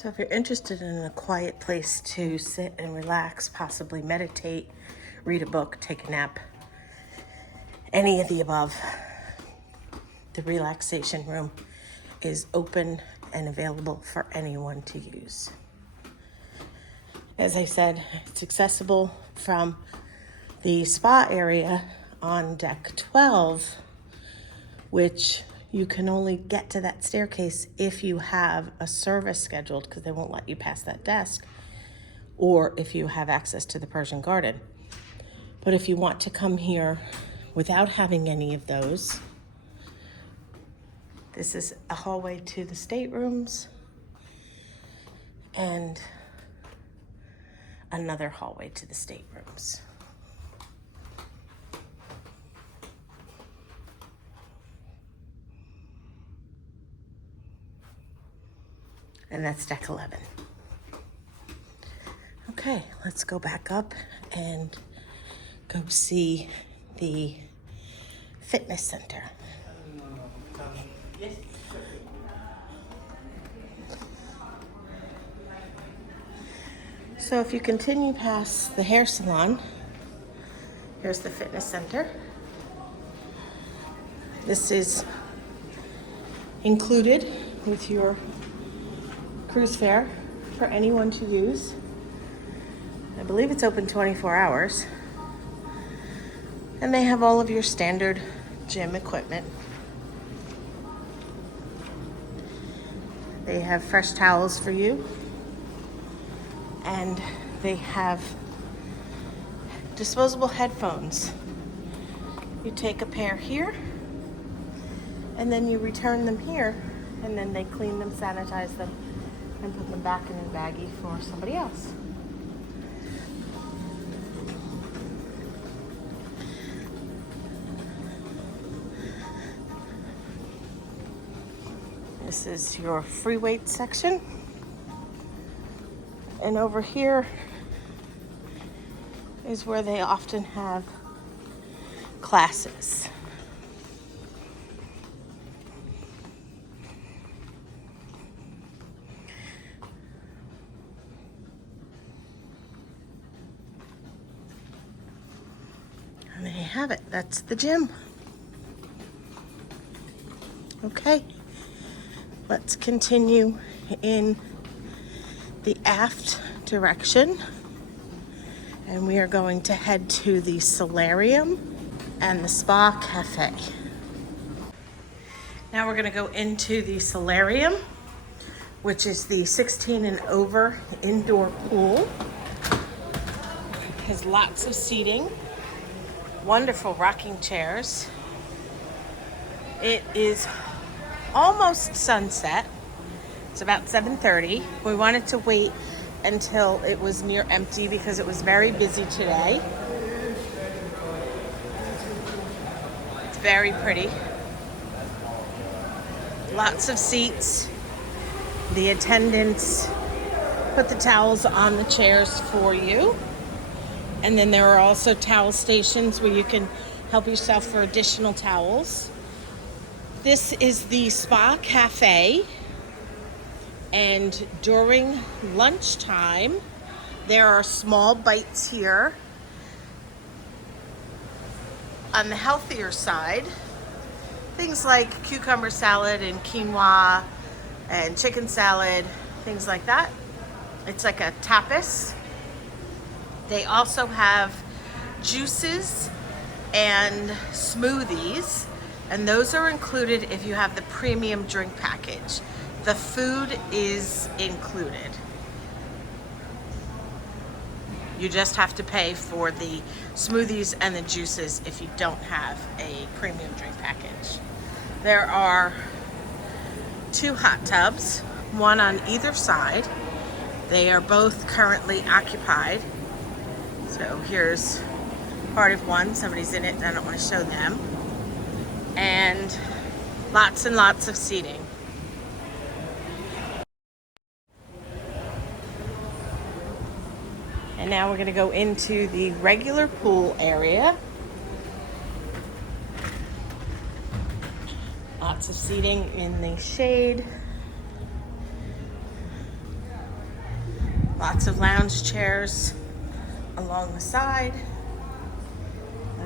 So if you're interested in a quiet place to sit and relax, possibly meditate, read a book, take a nap, any of the above, the relaxation room is open and available for anyone to use. As I said, it's accessible from the spa area on deck 12, which you can only get to that staircase if you have a service scheduled, because they won't let you past that desk, or if you have access to the Persian garden. But if you want to come here without having any of those, this is a hallway to the staterooms and another hallway to the staterooms. And that's deck 11. Okay, let's go back up and go see the fitness center. So if you continue past the hair salon, here's the fitness center. This is included with your cruise fare for anyone to use. I believe it's open 24 hours. And they have all of your standard gym equipment. They have fresh towels for you. And they have disposable headphones. You take a pair here, and then you return them here, and then they clean them, sanitize them, and put them back in a baggie for somebody else. This is your free weight section. And over here is where they often have classes. And there you have it. That's the gym. Okay, let's continue in the aft direction, and we are going to head to the solarium and the spa cafe. Now we're going to go into the solarium, which is the 16 and over indoor pool. It has lots of seating, wonderful rocking chairs. It is almost sunset. It's about 7:30. We wanted to wait until it was near empty because it was very busy today. It's very pretty. Lots of seats. The attendants put the towels on the chairs for you. And then there are also towel stations where you can help yourself for additional towels. This is the spa cafe. And during lunchtime, there are small bites here on the healthier side. Things like cucumber salad and quinoa and chicken salad, things like that. It's like a tapas. They also have juices and smoothies, and those are included if you have the premium drink package. The food is included. You just have to pay for the smoothies and the juices if you don't have a premium drink package. There are 2 hot tubs, one on either side. They are both currently occupied. So here's part of one. Somebody's in it. I don't want to show them. And lots of seating. And now we're going to go into the regular pool area. Lots of seating in the shade. Lots of lounge chairs along the side.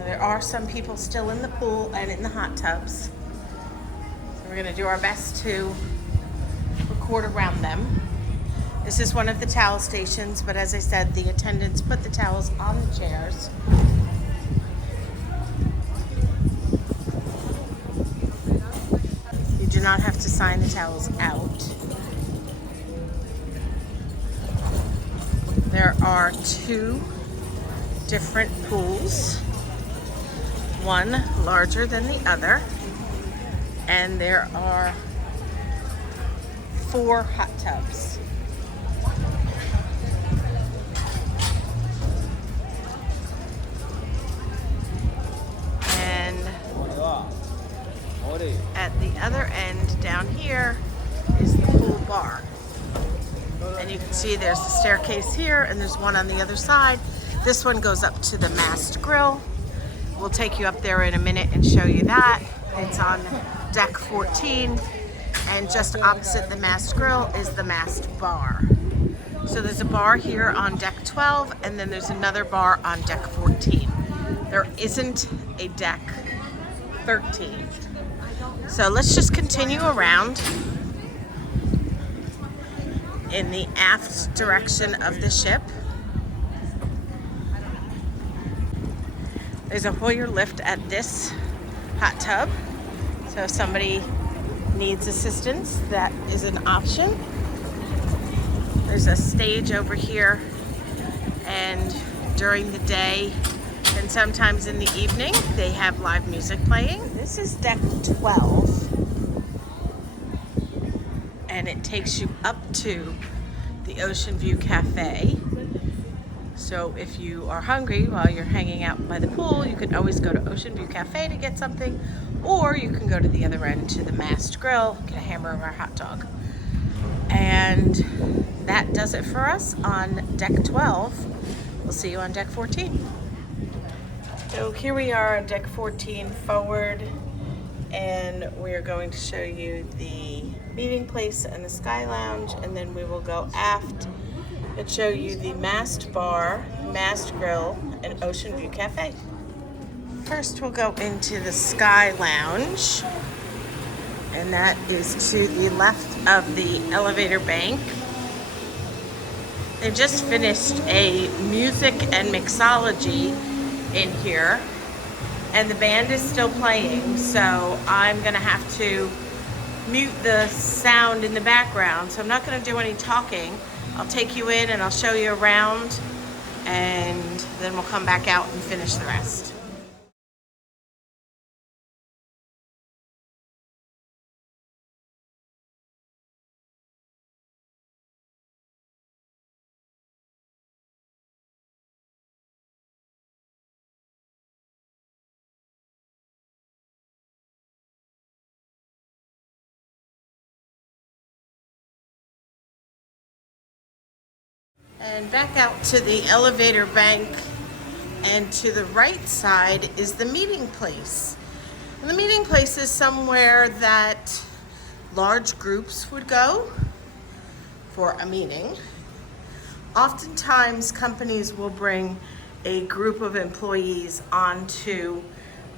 There are some people still in the pool and in the hot tubs. So we're gonna do our best to record around them. This is one of the towel stations, but as I said, the attendants put the towels on the chairs. You do not have to sign the towels out. There are 2 different pools, one larger than the other, and there are 4 hot tubs. And at the other end down here is the pool bar. And you can see there's a staircase here and there's one on the other side. This one goes up to the mast grill. We'll take you up there in a minute and show you that. It's on deck 14, and just opposite the mast grill is the mast bar. So there's a bar here on deck 12, and then there's another bar on deck 14. There isn't a deck 13. So let's just continue around in the aft direction of the ship. There's a Hoyer lift at this hot tub. So if somebody needs assistance, that is an option. There's a stage over here, and during the day and sometimes in the evening, they have live music playing. This is deck 12, and it takes you up to the Ocean View Cafe. So if you are hungry while you're hanging out by the pool, you can always go to Ocean View Cafe to get something, or you can go to the other end to the Mast Grill, get a hamburger or a hot dog. And that does it for us on deck 12. We'll see you on deck 14. So here we are on deck 14 forward, and we're going to show you the meeting place and the Sky Lounge, and then we will go aft and show you the Mast Bar, Mast Grill, and Ocean View Cafe. First we'll go into the Sky Lounge, and that is to the left of the elevator bank. They just finished a music and mixology in here, and the band is still playing, so I'm gonna have to mute the sound in the background, so I'm not gonna do any talking. I'll take you in and I'll show you around, and then we'll come back out and finish the rest. And back out to the elevator bank, and to the right side is the meeting place. And the meeting place is somewhere that large groups would go for a meeting. Oftentimes companies will bring a group of employees onto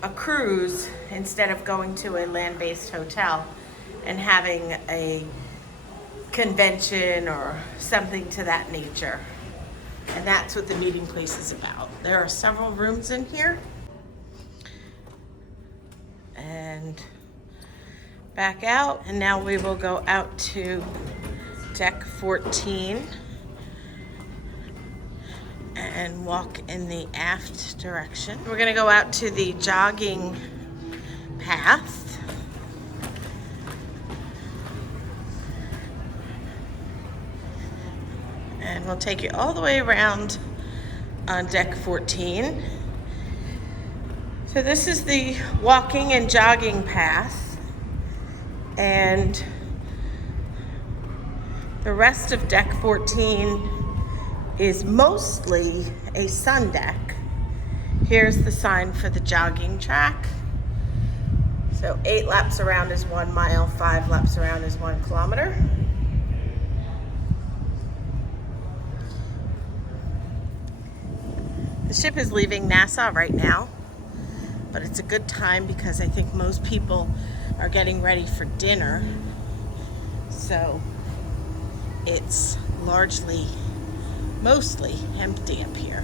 a cruise instead of going to a land-based hotel and having a convention or something to that nature. And that's what the meeting place is about. There are several rooms in here. And back out, and now we will go out to deck 14 and walk in the aft direction. We're gonna go out to the jogging path. And we'll take you all the way around on deck 14. So this is the walking and jogging path, and the rest of deck 14 is mostly a sun deck. Here's the sign for the jogging track. So 8 laps around is 1 mile, 5 laps around is 1 kilometer. The ship is leaving Nassau right now, but it's a good time because I think most people are getting ready for dinner. So it's mostly empty up here.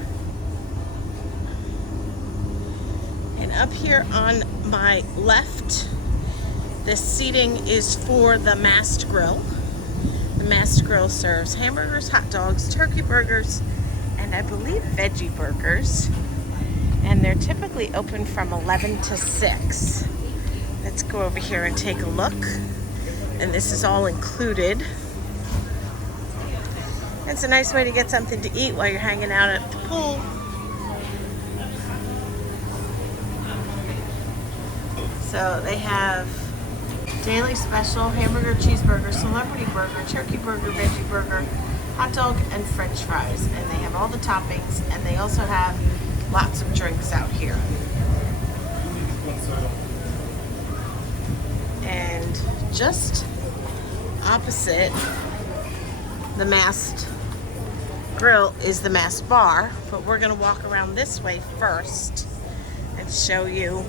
And up here on my left, the seating is for the Mast Grill. The Mast Grill serves hamburgers, hot dogs, turkey burgers, and I believe veggie burgers. And they're typically open from 11 to 6. Let's go over here and take a look. And this is all included. It's a nice way to get something to eat while you're hanging out at the pool. So they have daily special hamburger, cheeseburger, celebrity burger, turkey burger, veggie burger, hot dog, and french fries. And they have all the toppings, and they also have lots of drinks out here. And just opposite the Mast Grill is the Mast Bar, but we're gonna walk around this way first and show you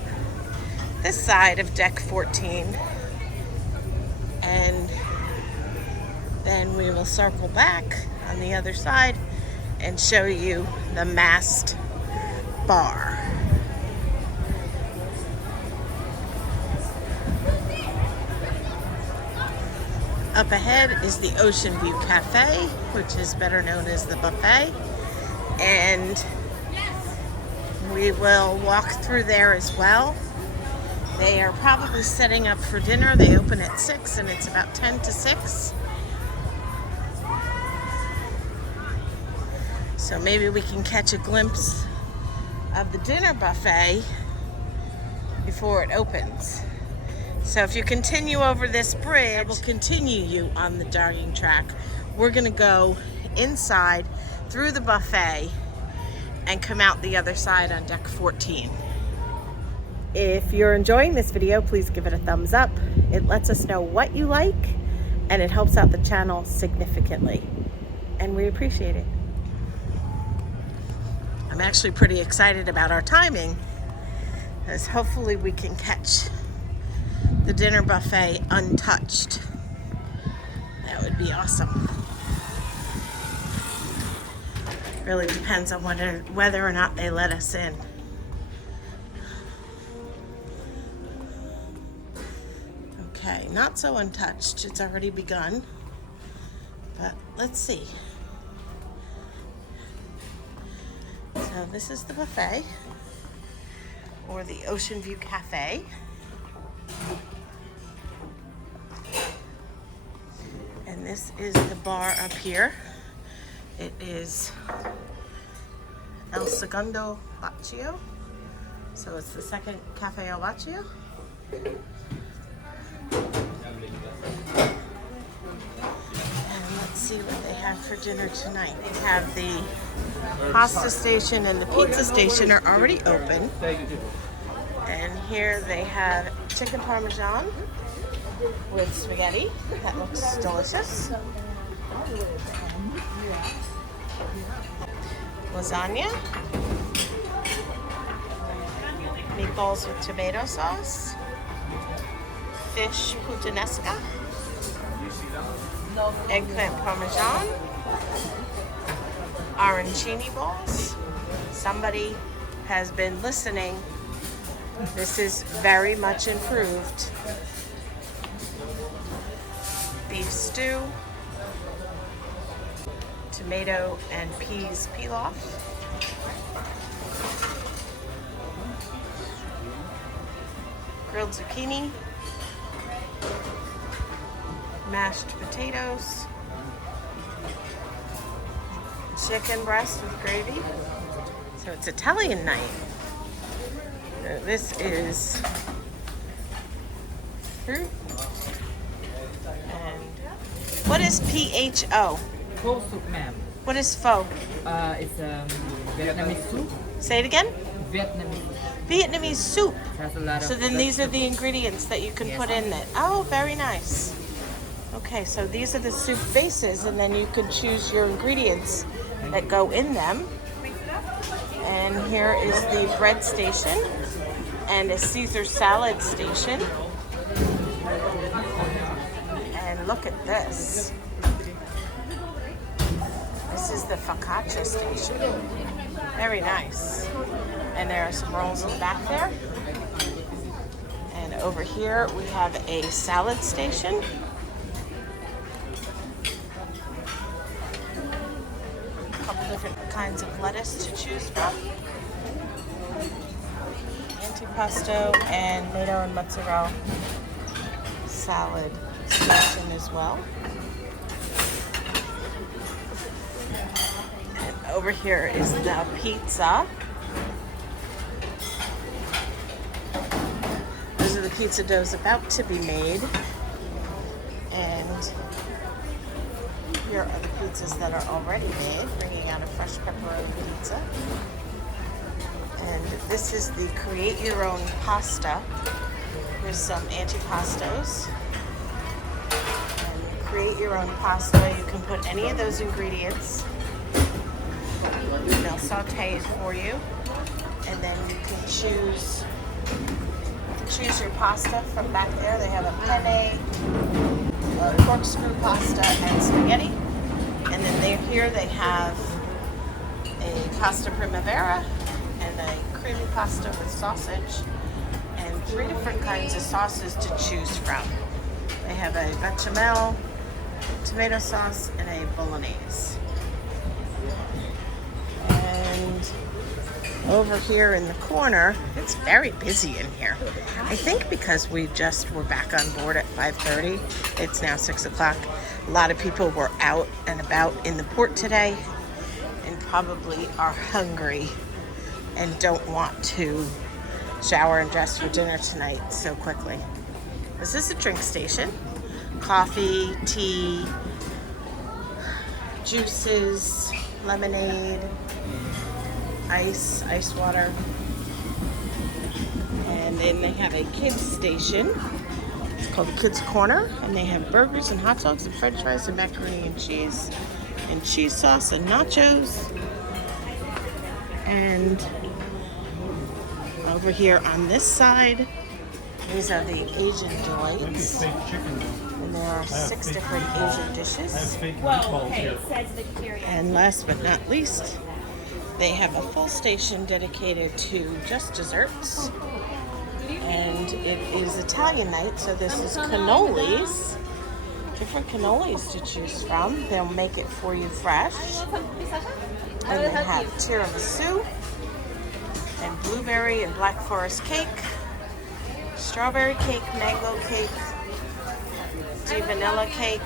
this side of deck 14, and then we will circle back on the other side and show you the Mast Bar. Up ahead is the Ocean View Cafe, which is better known as the buffet, and we will walk through there as well. They are probably setting up for dinner. They open at 6 and it's about 10 to 6. So maybe we can catch a glimpse of the dinner buffet before it opens. So if you continue over this bridge, we'll continue you on the jogging track. We're gonna go inside through the buffet and come out the other side on deck 14. If you're enjoying this video, please give it a thumbs up. It lets us know what you like, and it helps out the channel significantly. And we appreciate it. I'm actually pretty excited about our timing, as hopefully we can catch the dinner buffet untouched. That would be awesome. Really depends on whether or not they let us in. Okay, not so untouched. It's already begun, but let's see. So this is the buffet, or the Ocean View Cafe. And this is the bar up here. It is El Segundo Bacio. So it's the second Cafe El Bacio. And let's see what they have for dinner tonight. They have the pasta station and the pizza station are already open. And here they have chicken parmesan with spaghetti. That looks delicious. Lasagna. Meatballs with tomato sauce. Fish puttanesca. Eggplant parmesan. Arancini balls. Somebody has been listening. This is very much improved. Beef stew. Tomato and peas pilaf. Grilled zucchini. Mashed potatoes. Chicken breast with gravy. So it's Italian night. This is fruit. And what is PHO? Pho soup, ma'am. What is pho? It's Vietnamese soup. Say it again? Vietnamese. Vietnamese soup. It has a lot of So then these are the ingredients that you can put in it. Oh, very nice. Okay, so these are the soup bases, and then you can choose your ingredients that go in them. And here is the bread station and a Caesar salad station. And look at this. This is the focaccia station. Very nice. And there are some rolls in the back there. And over here we have a salad station. A couple different kinds of lettuce to choose from. Antipasto and tomato and mozzarella salad station as well. And over here is the pizza. Those are the pizza doughs about to be made. And here are the pizzas that are already made, bringing out a fresh pepperoni pizza. And this is the create your own pasta. Here's some antipastos. And create your own pasta. You can put any of those ingredients. They'll saute it for you. And then you can choose your pasta from back there. They have a penne, a corkscrew pasta, and spaghetti. And then here they have a pasta primavera and a creamy pasta with sausage, and 3 different kinds of sauces to choose from. They have a bechamel, tomato sauce, and a bolognese. And over here in the corner, it's very busy in here. I think because we just were back on board at 5:30. It's now 6 o'clock. A lot of people were out and about in the port today and probably are hungry and don't want to shower and dress for dinner tonight so quickly. This is a drink station. Coffee, tea, juices, lemonade, ice water. And then they have a kids station. It's called the Kids Corner, and they have burgers and hot dogs and french fries and macaroni and cheese sauce and nachos. And over here on this side, these are the Asian delights. And there are 6 different Asian dishes. And last but not least, they have a full station dedicated to just desserts. And it is Italian night, so this is cannolis. Different cannolis to choose from. They'll make it for you fresh. And they have tiramisu and blueberry and black forest cake, strawberry cake, mango cake, vanilla cake,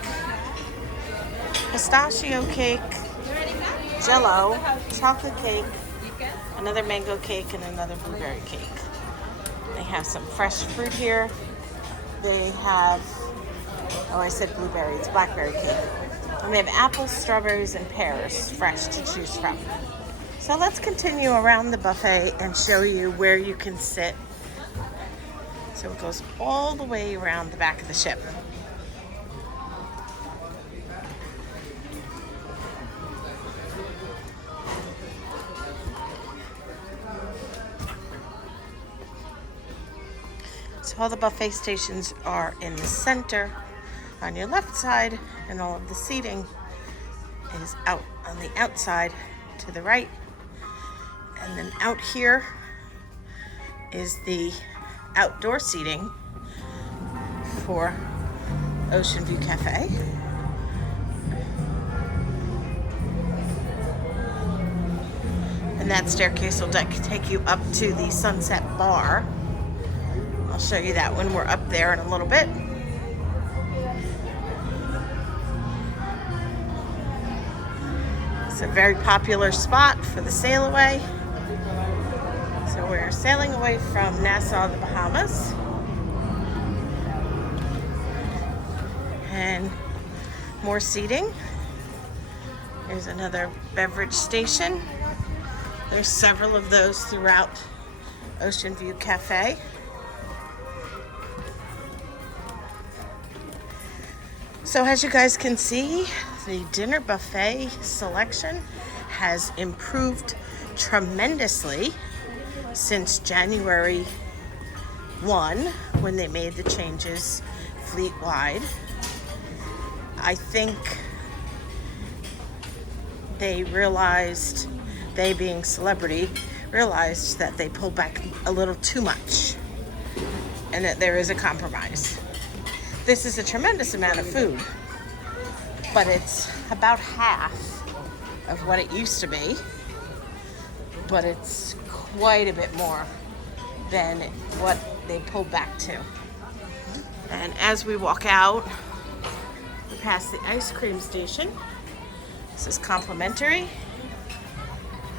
pistachio cake, jello, chocolate cake, another mango cake, and another blueberry cake. They have some fresh fruit here. They have, oh, I said blueberry, it's blackberry cake. And they have apples, strawberries, and pears fresh to choose from. So let's continue around the buffet and show you where you can sit. So it goes all the way around the back of the ship. So all the buffet stations are in the center on your left side, and all of the seating is out on the outside to the right. And then out here is the outdoor seating for Ocean View Cafe. And that staircase will take you up to the Sunset Bar. I'll show you that when we're up there in a little bit. It's a very popular spot for the sail away. So we're sailing away from Nassau, the Bahamas. And more seating. There's another beverage station. There's several of those throughout Ocean View Cafe. So as you guys can see, the dinner buffet selection has improved tremendously since January 1 when they made the changes fleet-wide. I think they realized, they being Celebrity, realized that they pulled back a little too much and that there is a compromise. This is a tremendous amount of food, but it's about half of what it used to be, but it's quite a bit more than what they pulled back to. And as we walk out, we pass the ice cream station. This is complimentary,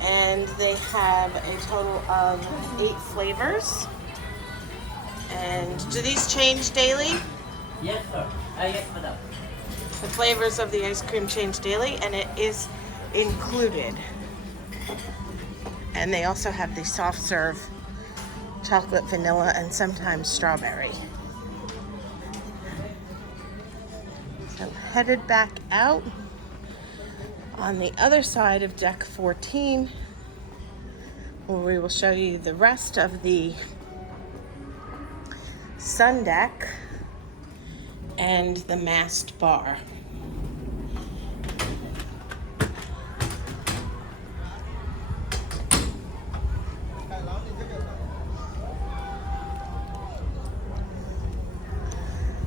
and they have a total of 8 flavors. And do these change daily? Yes, sir. Yes, madam. The flavors of the ice cream change daily, and it is included. And they also have the soft serve chocolate, vanilla, and sometimes strawberry. So headed back out on the other side of deck 14, where we will show you the rest of the sun deck and the mast bar.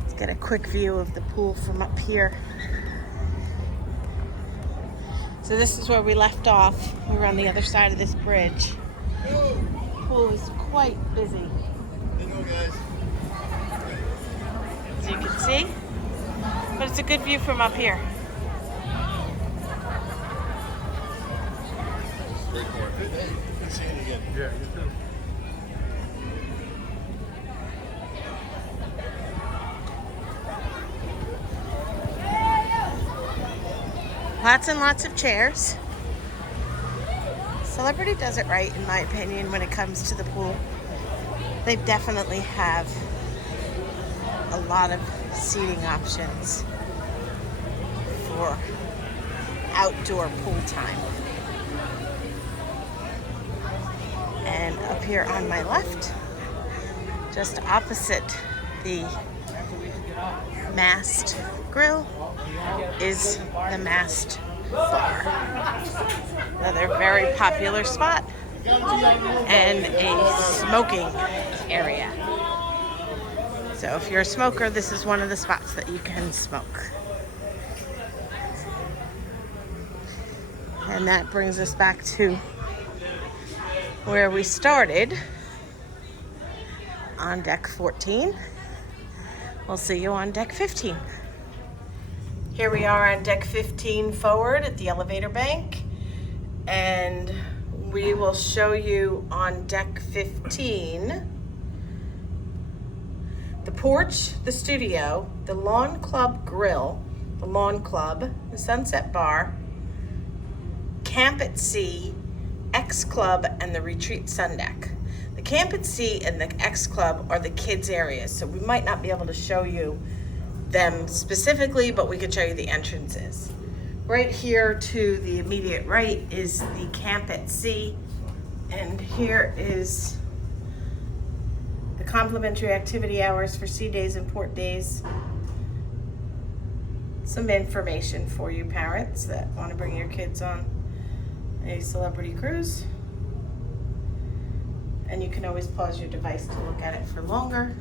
Let's get a quick view of the pool from up here. So this is where we left off. We were on the other side of this bridge. The pool is quite busy, as you can see, but it's a good view from up here. Great part. Good seeing you again. Yeah, you too. Lots and lots of chairs. Celebrity does it right, in my opinion, when it comes to the pool. They definitely have a lot of seating options for outdoor pool time. And up here on my left, just opposite the mast grill, is the mast bar. Another very popular spot, and a smoking area. So if you're a smoker, this is one of the spots that you can smoke. And that brings us back to where we started on deck 14. We'll see you on deck 15. Here we are on deck 15 forward at the elevator bank, and we will show you on deck 15 the porch, the studio, the lawn club grill, the lawn club, the sunset bar, camp at sea, X Club, and the retreat sun deck. The camp at sea and the X Club are the kids areas, so we might not be able to show you them specifically, but we could show you the entrances. Right here to the immediate right is the camp at sea, and here is the complimentary activity hours for sea days and port days. Some information for you parents that want to bring your kids on a celebrity cruise. And you can always pause your device to look at it for longer.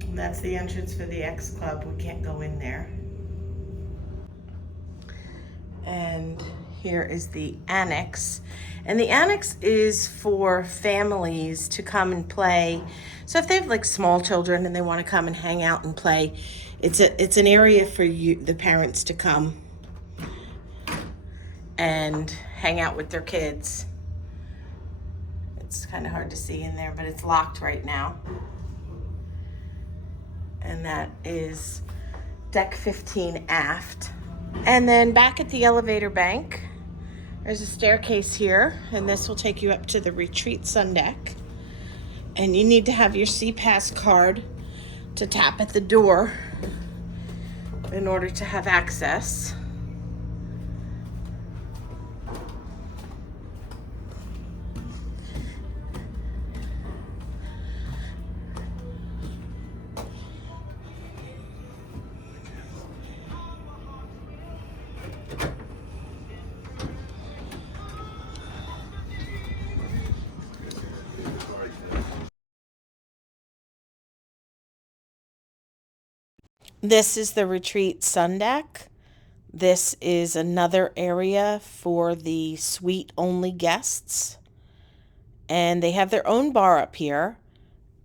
And that's the entrance for the X Club. We can't go in there. And here is the annex. And the annex is for families to come and play. So if they have like small children and they want to come and hang out and play, it's an area for you, the parents, to come and hang out with their kids. It's kind of hard to see in there, but it's locked right now. And that is deck 15 aft. And then back at the elevator bank, there's a staircase here, and this will take you up to the retreat sun deck. And you need to have your SeaPass card to tap at the door in order to have access. This is the retreat sun deck. This is another area for the suite-only guests. And they have their own bar up here.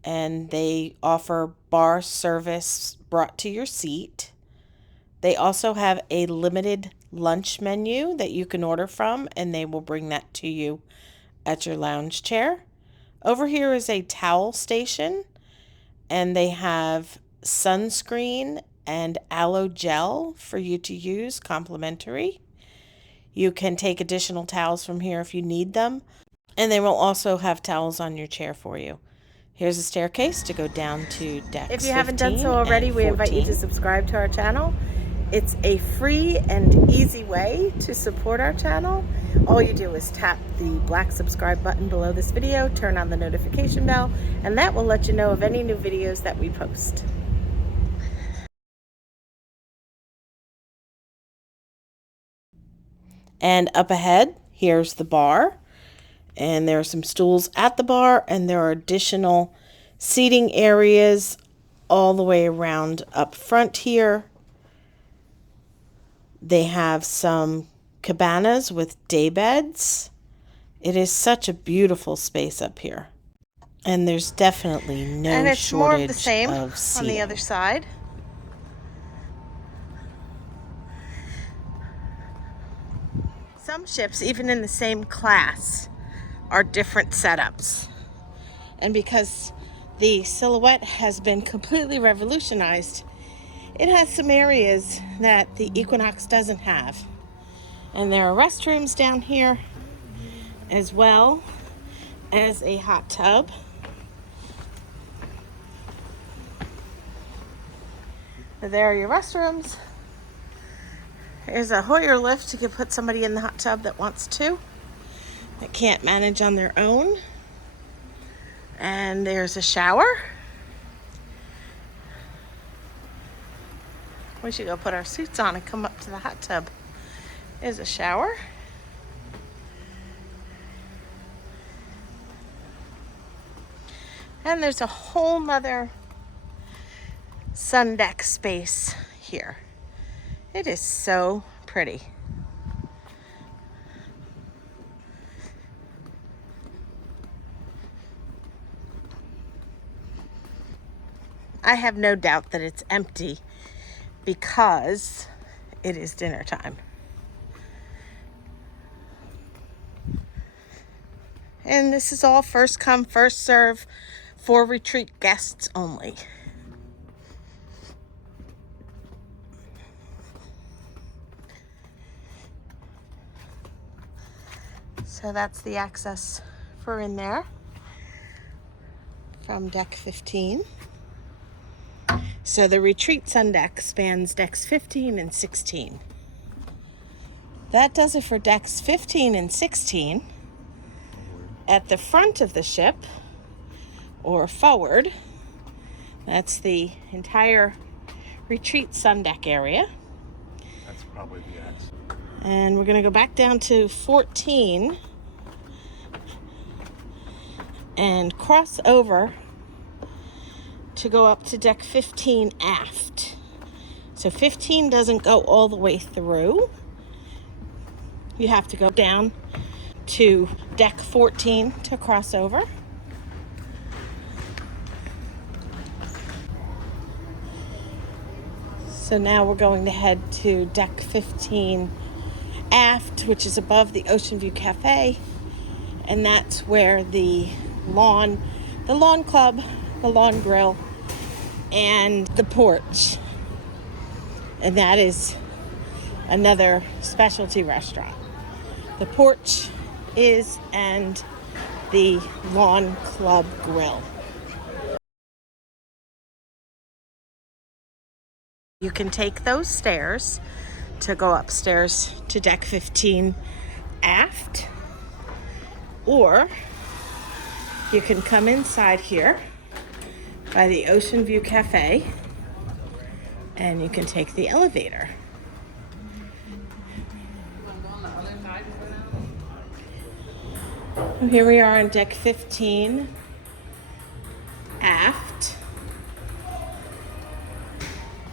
And they offer bar service brought to your seat. They also have a limited lunch menu that you can order from, and they will bring that to you at your lounge chair. Over here is a towel station, and they have sunscreen and aloe gel for you to use, complimentary. You can take additional towels from here if you need them, and they will also have towels on your chair for you. Here's a staircase to go down to decks 15 If you haven't done so already, and we invite you to 14. subscribe to our channel. It's a free and easy way to support our channel. All you do is tap the black subscribe button below this video, turn on the notification bell, and that will let you know of any new videos that we post. And up ahead, here's the bar. And there are some stools at the bar, and there are additional seating areas all the way around up front here. They have some cabanas with day beds. It is such a beautiful space up here. And there's definitely no And it's shortage more of the same of on seating. the other side. Some ships, even in the same class, are different setups. And because the Silhouette has been completely revolutionized, it has some areas that the Equinox doesn't have. And there are restrooms down here, as well as a hot tub. There are your restrooms. There's a Hoyer lift. You can put somebody in the hot tub that wants to, that can't manage on their own. And there's a shower. We should go put our suits on and come up to the hot tub. There's a shower. And there's a whole nother sun deck space here. It is so pretty. I have no doubt that it's empty because it is dinner time. And this is all first come, first serve for retreat guests only. So that's the access for in there from deck 15. So the retreat sun deck spans decks 15 and 16. That does it for decks 15 and 16. At the front of the ship, or forward, that's the entire retreat sun deck area. That's probably the accent. And we're going to go back down to 14 and cross over to go up to deck 15 aft. So 15 doesn't go all the way through. You have to go down to deck 14 to cross over. So now we're going to head to deck 15 aft, which is above the Ocean View Cafe, and that's where the lawn club, the lawn grill, and the porch, and that is another specialty restaurant. The porch is, and the lawn club grill. You can take those stairs to go upstairs to deck 15 aft, or you can come inside here by the Ocean View Cafe and you can take the elevator. Here we are on deck 15 aft,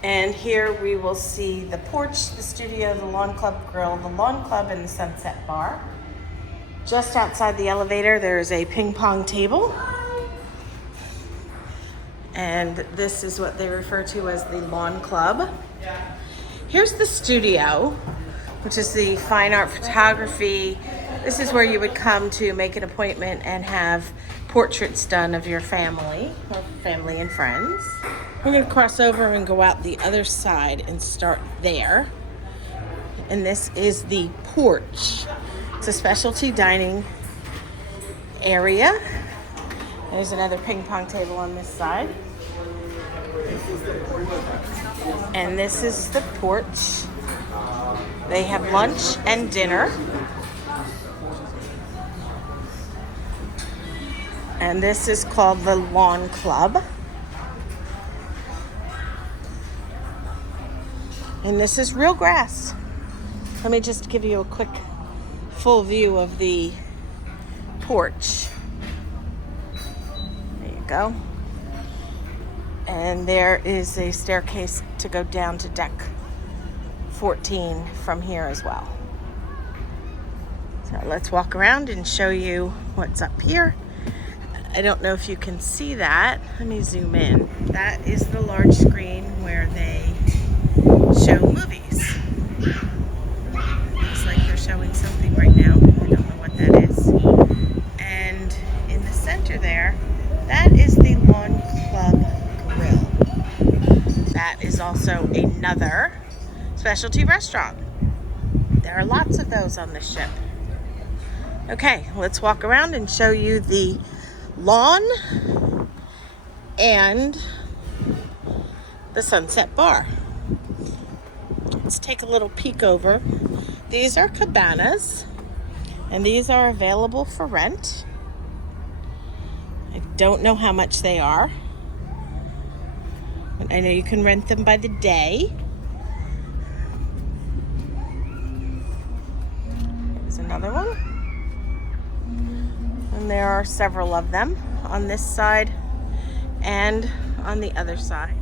And here we will see the porch, the studio, the lawn club grill, the lawn club, and the sunset bar. Just outside the elevator, there's a ping pong table. And this is what they refer to as the lawn club. Here's the studio, which is the fine art photography. This is where you would come to make an appointment and have portraits done of your family or family and friends. We're going to cross over and go out the other side and start there. And this is the porch. It's a specialty dining area. There's another ping pong table on this side. And this is the porch. They have lunch and dinner. And this is called the Lawn Club. And this is real grass. Let me just give you a quick full view of the porch. There you go. And there is a staircase to go down to deck 14 from here as well. So let's walk around and show you what's up here. I don't know if you can see that. Let me zoom in. That is the large screen where they show movies. Looks like they're showing something right now. I don't know what that is. And in the center there, that is the Lawn Club Grill. That is also another specialty restaurant. There are lots of those on this ship. Okay, let's walk around and show you the lawn and the sunset bar. Let's take a little peek over. These are cabanas, and these are available for rent. I don't know how much they are. But I know you can rent them by the day. Here's another one. And there are several of them on this side and on the other side.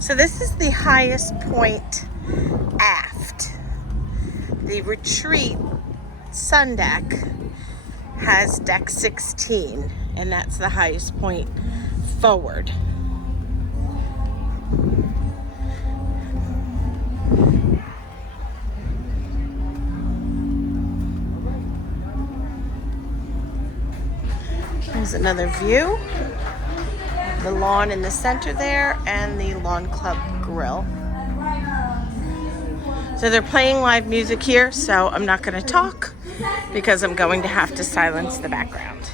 So this is the highest point aft. The retreat sun deck has deck 16, and that's the highest point forward. There's another view. The lawn in the center there and the lawn club grill. So they're playing live music here, so I'm not going to talk because I'm going to have to silence the background.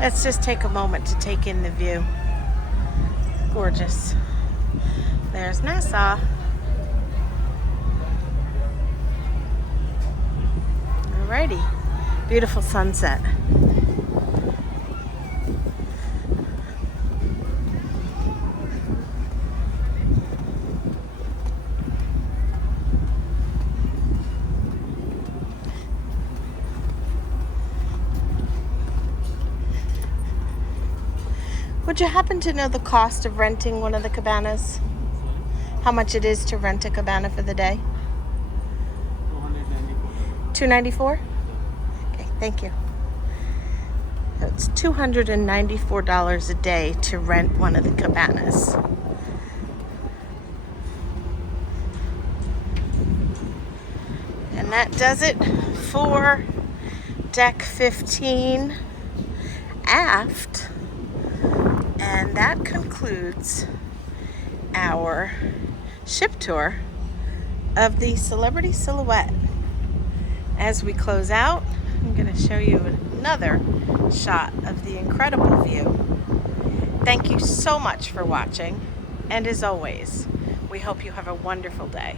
Let's just take a moment to take in the view. Gorgeous. There's Nassau. Alrighty. Beautiful sunset. Would you happen to know the cost of renting one of the cabanas? How much it is to rent a cabana for the day? $294. Okay, thank you. It's $294 a day to rent one of the cabanas. And that does it for deck 15 aft. And that concludes our ship tour of the Celebrity Silhouette. As we close out, I'm going to show you another shot of the incredible view. Thank you so much for watching, and as always, we hope you have a wonderful day.